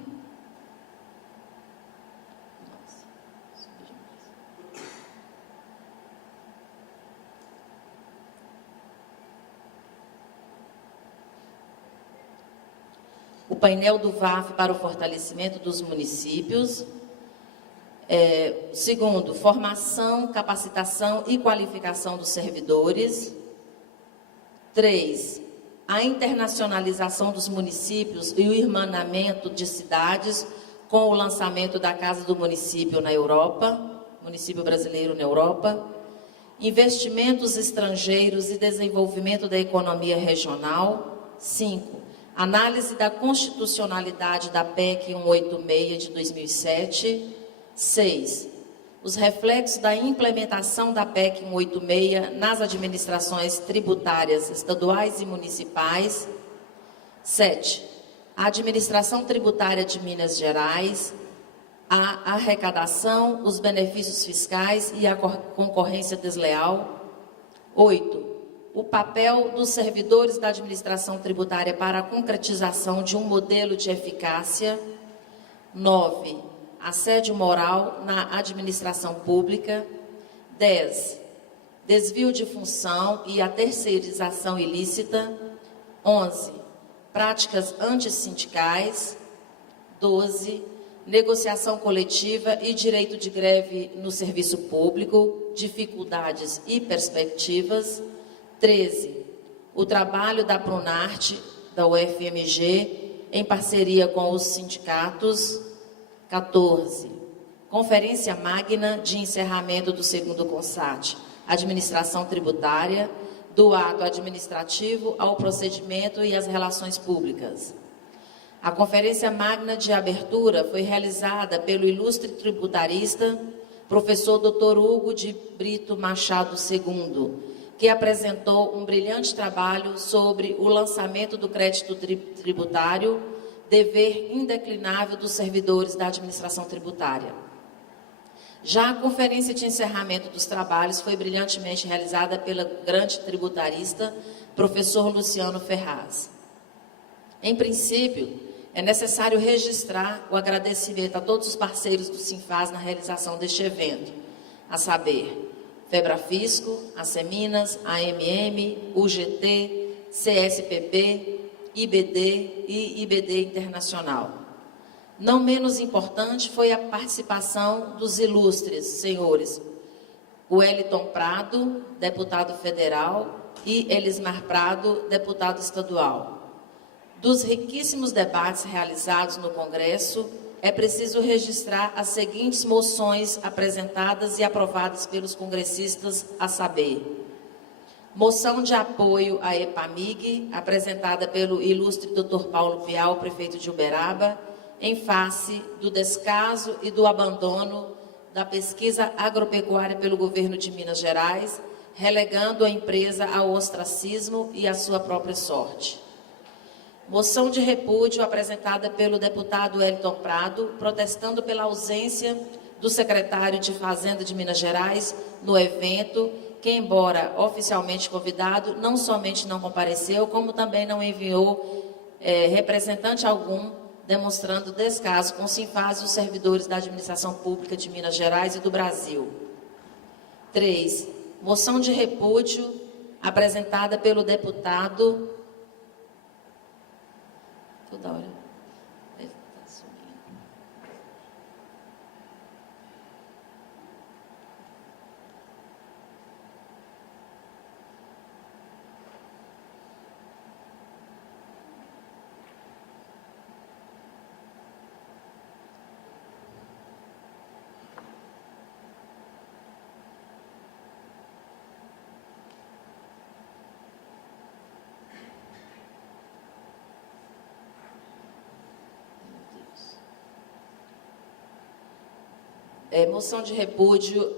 o painel do VAF para o fortalecimento dos municípios. Segundo, formação, capacitação e qualificação dos servidores. 3, a internacionalização dos municípios e o irmanamento de cidades com o lançamento da Casa do Município na Europa, município brasileiro na Europa. Investimentos estrangeiros e desenvolvimento da economia regional. 5, análise da constitucionalidade da PEC 186 de 2007. 6, os reflexos da implementação da PEC 186 nas administrações tributárias estaduais e municipais. 7, a administração tributária de Minas Gerais, a arrecadação, os benefícios fiscais e a concorrência desleal. 8, o papel dos servidores da administração tributária para a concretização de um modelo de eficácia. 9, assédio moral na administração pública. 10, desvio de função e a terceirização ilícita. 11, práticas antissindicais. 12, negociação coletiva e direito de greve no serviço público, dificuldades e perspectivas. 13, o trabalho da Prunarte, da UFMG, em parceria com os sindicatos. 14, Conferência Magna de encerramento do 2º CONSAT, Administração Tributária, do ato administrativo ao procedimento e às relações públicas. A Conferência Magna de abertura foi realizada pelo ilustre tributarista, professor Dr. Hugo de Brito Machado II, que apresentou um brilhante trabalho sobre o lançamento do crédito tributário, dever indeclinável dos servidores da administração tributária. Já a conferência de encerramento dos trabalhos foi brilhantemente realizada pela grande tributarista, professor Luciano Ferraz. Em princípio, é necessário registrar o agradecimento a todos os parceiros do Sinfaz na realização deste evento, a saber, Febrafisco, ACEMINAS, AMM, UGT, CSPB, IBD e IBD Internacional. Não menos importante foi a participação dos ilustres senhores Wellington Prado, deputado federal, e Elismar Prado, deputado estadual. Dos riquíssimos debates realizados no Congresso, é preciso registrar as seguintes moções apresentadas e aprovadas pelos congressistas, a saber: moção de apoio à EPAMIG, apresentada pelo ilustre Dr. Paulo Pial, prefeito de Uberaba, em face do descaso e do abandono da pesquisa agropecuária pelo governo de Minas Gerais, relegando a empresa ao ostracismo e à sua própria sorte. Moção de repúdio apresentada pelo deputado Wellington Prado, protestando pela ausência do secretário de Fazenda de Minas Gerais no evento, que, embora oficialmente convidado, não somente não compareceu, como também não enviou representante algum, demonstrando descaso com o Sinfaz e os servidores da administração pública de Minas Gerais e do Brasil. 3. Moção de repúdio apresentada pelo deputado... Toda hora. Moção de repúdio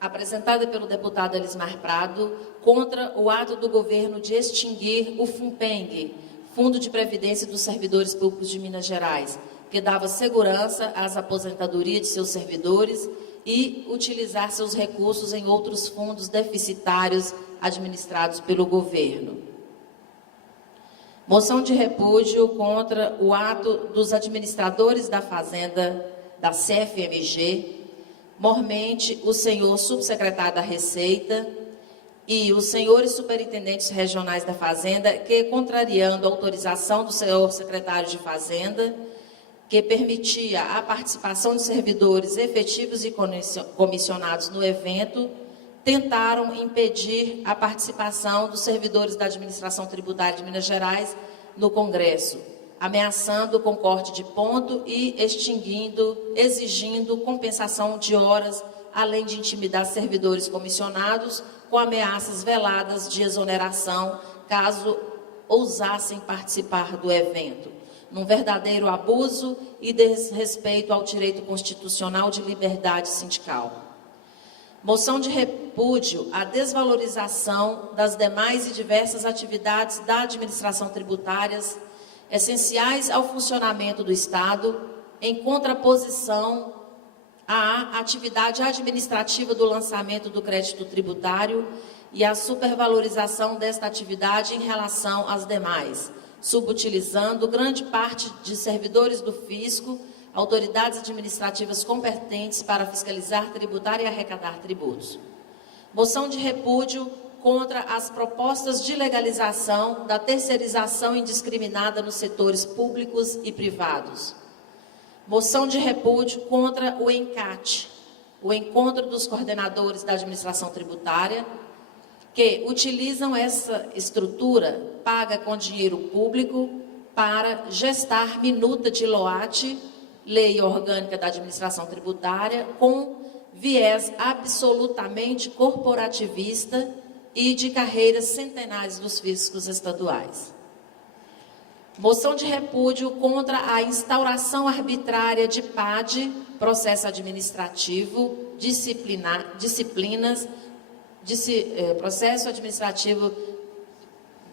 apresentada pelo deputado Elismar Prado contra o ato do governo de extinguir o FUNPENG, Fundo de Previdência dos Servidores Públicos de Minas Gerais, que dava segurança às aposentadorias de seus servidores e utilizar seus recursos em outros fundos deficitários administrados pelo governo. Moção de repúdio contra o ato dos administradores da Fazenda da CFMG, mormente o senhor subsecretário da Receita e os senhores superintendentes regionais da Fazenda, que, contrariando a autorização do senhor secretário de Fazenda, que permitia a participação de servidores efetivos e comissionados no evento, tentaram impedir a participação dos servidores da Administração Tributária de Minas Gerais no Congresso, ameaçando com corte de ponto e exigindo compensação de horas, além de intimidar servidores comissionados com ameaças veladas de exoneração, caso ousassem participar do evento, num verdadeiro abuso e desrespeito ao direito constitucional de liberdade sindical. Moção de repúdio à desvalorização das demais e diversas atividades da administração tributárias essenciais ao funcionamento do Estado, em contraposição à atividade administrativa do lançamento do crédito tributário e à supervalorização desta atividade em relação às demais, subutilizando grande parte de servidores do fisco, autoridades administrativas competentes para fiscalizar, tributar e arrecadar tributos. Moção de repúdio contra as propostas de legalização da terceirização indiscriminada nos setores públicos e privados. Moção de repúdio contra o ENCAT, o Encontro dos Coordenadores da Administração Tributária, que utilizam essa estrutura paga com dinheiro público para gestar minuta de LOAT, Lei Orgânica da Administração Tributária, com viés absolutamente corporativista e de carreiras centenárias dos fiscos estaduais. Moção de repúdio contra a instauração arbitrária de PAD, processo administrativo, processo administrativo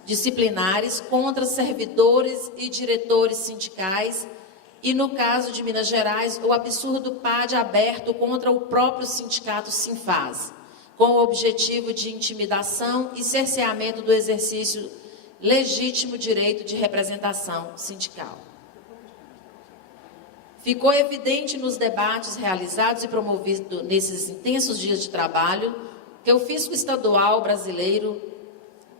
disciplinares contra servidores e diretores sindicais e, no caso de Minas Gerais, o absurdo PAD aberto contra o próprio sindicato Sinfaz, com o objetivo de intimidação e cerceamento do exercício legítimo direito de representação sindical. Ficou evidente nos debates realizados e promovidos nesses intensos dias de trabalho que o fisco estadual brasileiro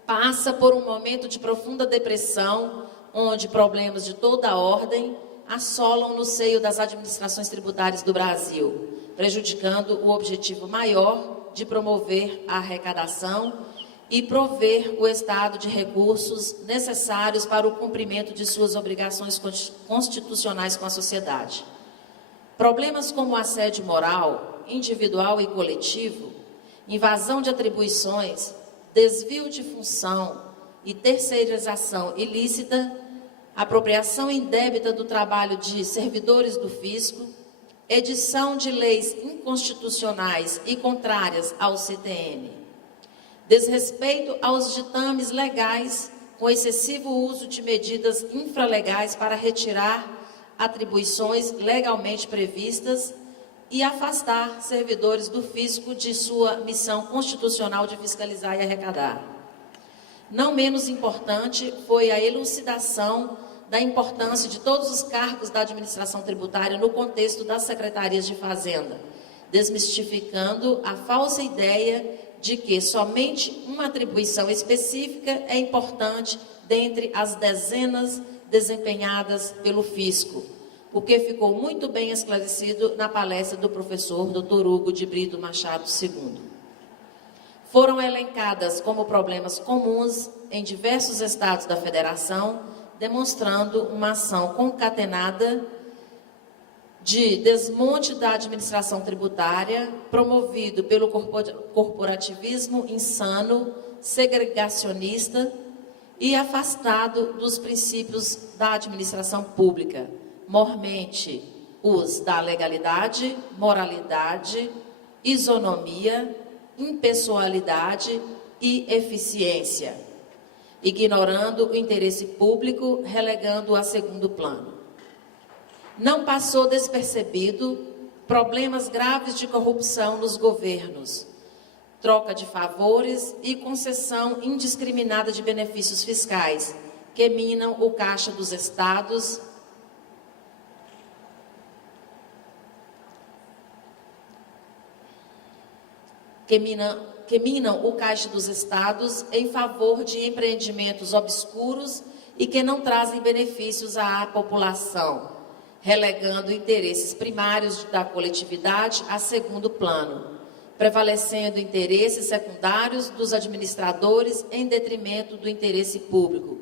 passa por um momento de profunda depressão, onde problemas de toda a ordem assolam no seio das administrações tributárias do Brasil, prejudicando o objetivo maior de promover a arrecadação e prover o Estado de recursos necessários para o cumprimento de suas obrigações constitucionais com a sociedade. Problemas como assédio moral, individual e coletivo, invasão de atribuições, desvio de função e terceirização ilícita, apropriação indébita do trabalho de servidores do fisco, edição de leis inconstitucionais e contrárias ao CTN, desrespeito aos ditames legais com excessivo uso de medidas infralegais para retirar atribuições legalmente previstas e afastar servidores do fisco de sua missão constitucional de fiscalizar e arrecadar. Não menos importante foi a elucidação da importância de todos os cargos da administração tributária no contexto das secretarias de Fazenda, desmistificando a falsa ideia de que somente uma atribuição específica é importante dentre as dezenas desempenhadas pelo fisco, o que ficou muito bem esclarecido na palestra do professor Dr. Hugo de Brito Machado II. Foram elencadas como problemas comuns em diversos estados da federação, demonstrando uma ação concatenada de desmonte da administração tributária, promovido pelo corporativismo insano, segregacionista e afastado dos princípios da administração pública, mormente os da legalidade, moralidade, isonomia, impessoalidade e eficiência, ignorando o interesse público, relegando-o a segundo plano. Não passou despercebido problemas graves de corrupção nos governos, troca de favores e concessão indiscriminada de benefícios fiscais, que minam o caixa dos estados, que minam o caixa dos estados em favor de empreendimentos obscuros e que não trazem benefícios à população, relegando interesses primários da coletividade a segundo plano, prevalecendo interesses secundários dos administradores em detrimento do interesse público,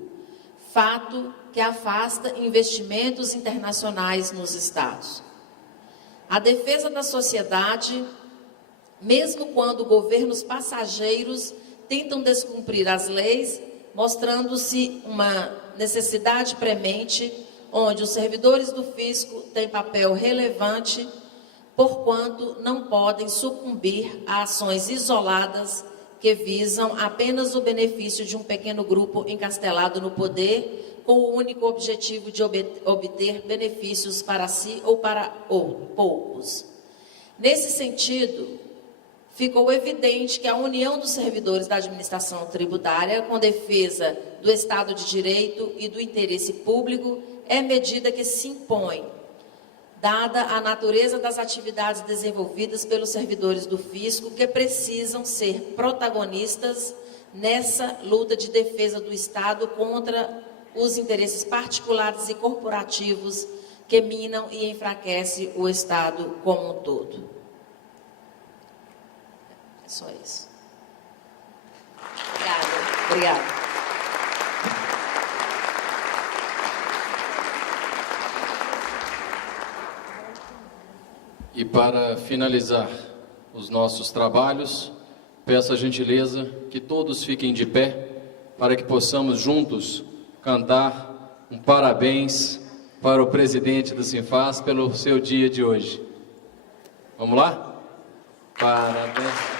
fato que afasta investimentos internacionais nos estados. A defesa da sociedade, mesmo quando governos passageiros tentam descumprir as leis, mostrando-se uma necessidade premente, onde os servidores do fisco têm papel relevante, porquanto não podem sucumbir a ações isoladas que visam apenas o benefício de um pequeno grupo encastelado no poder, com o único objetivo de obter benefícios para si ou para poucos. Nesse sentido, ficou evidente que a união dos servidores da administração tributária com defesa do Estado de Direito e do interesse público é medida que se impõe, dada a natureza das atividades desenvolvidas pelos servidores do fisco, que precisam ser protagonistas nessa luta de defesa do Estado contra os interesses particulares e corporativos que minam e enfraquecem o Estado como um todo. É só isso. Obrigada. E para finalizar os nossos trabalhos, peço a gentileza que todos fiquem de pé para que possamos juntos cantar um parabéns para o presidente do Sinfaz pelo seu dia de hoje. Vamos lá? Parabéns.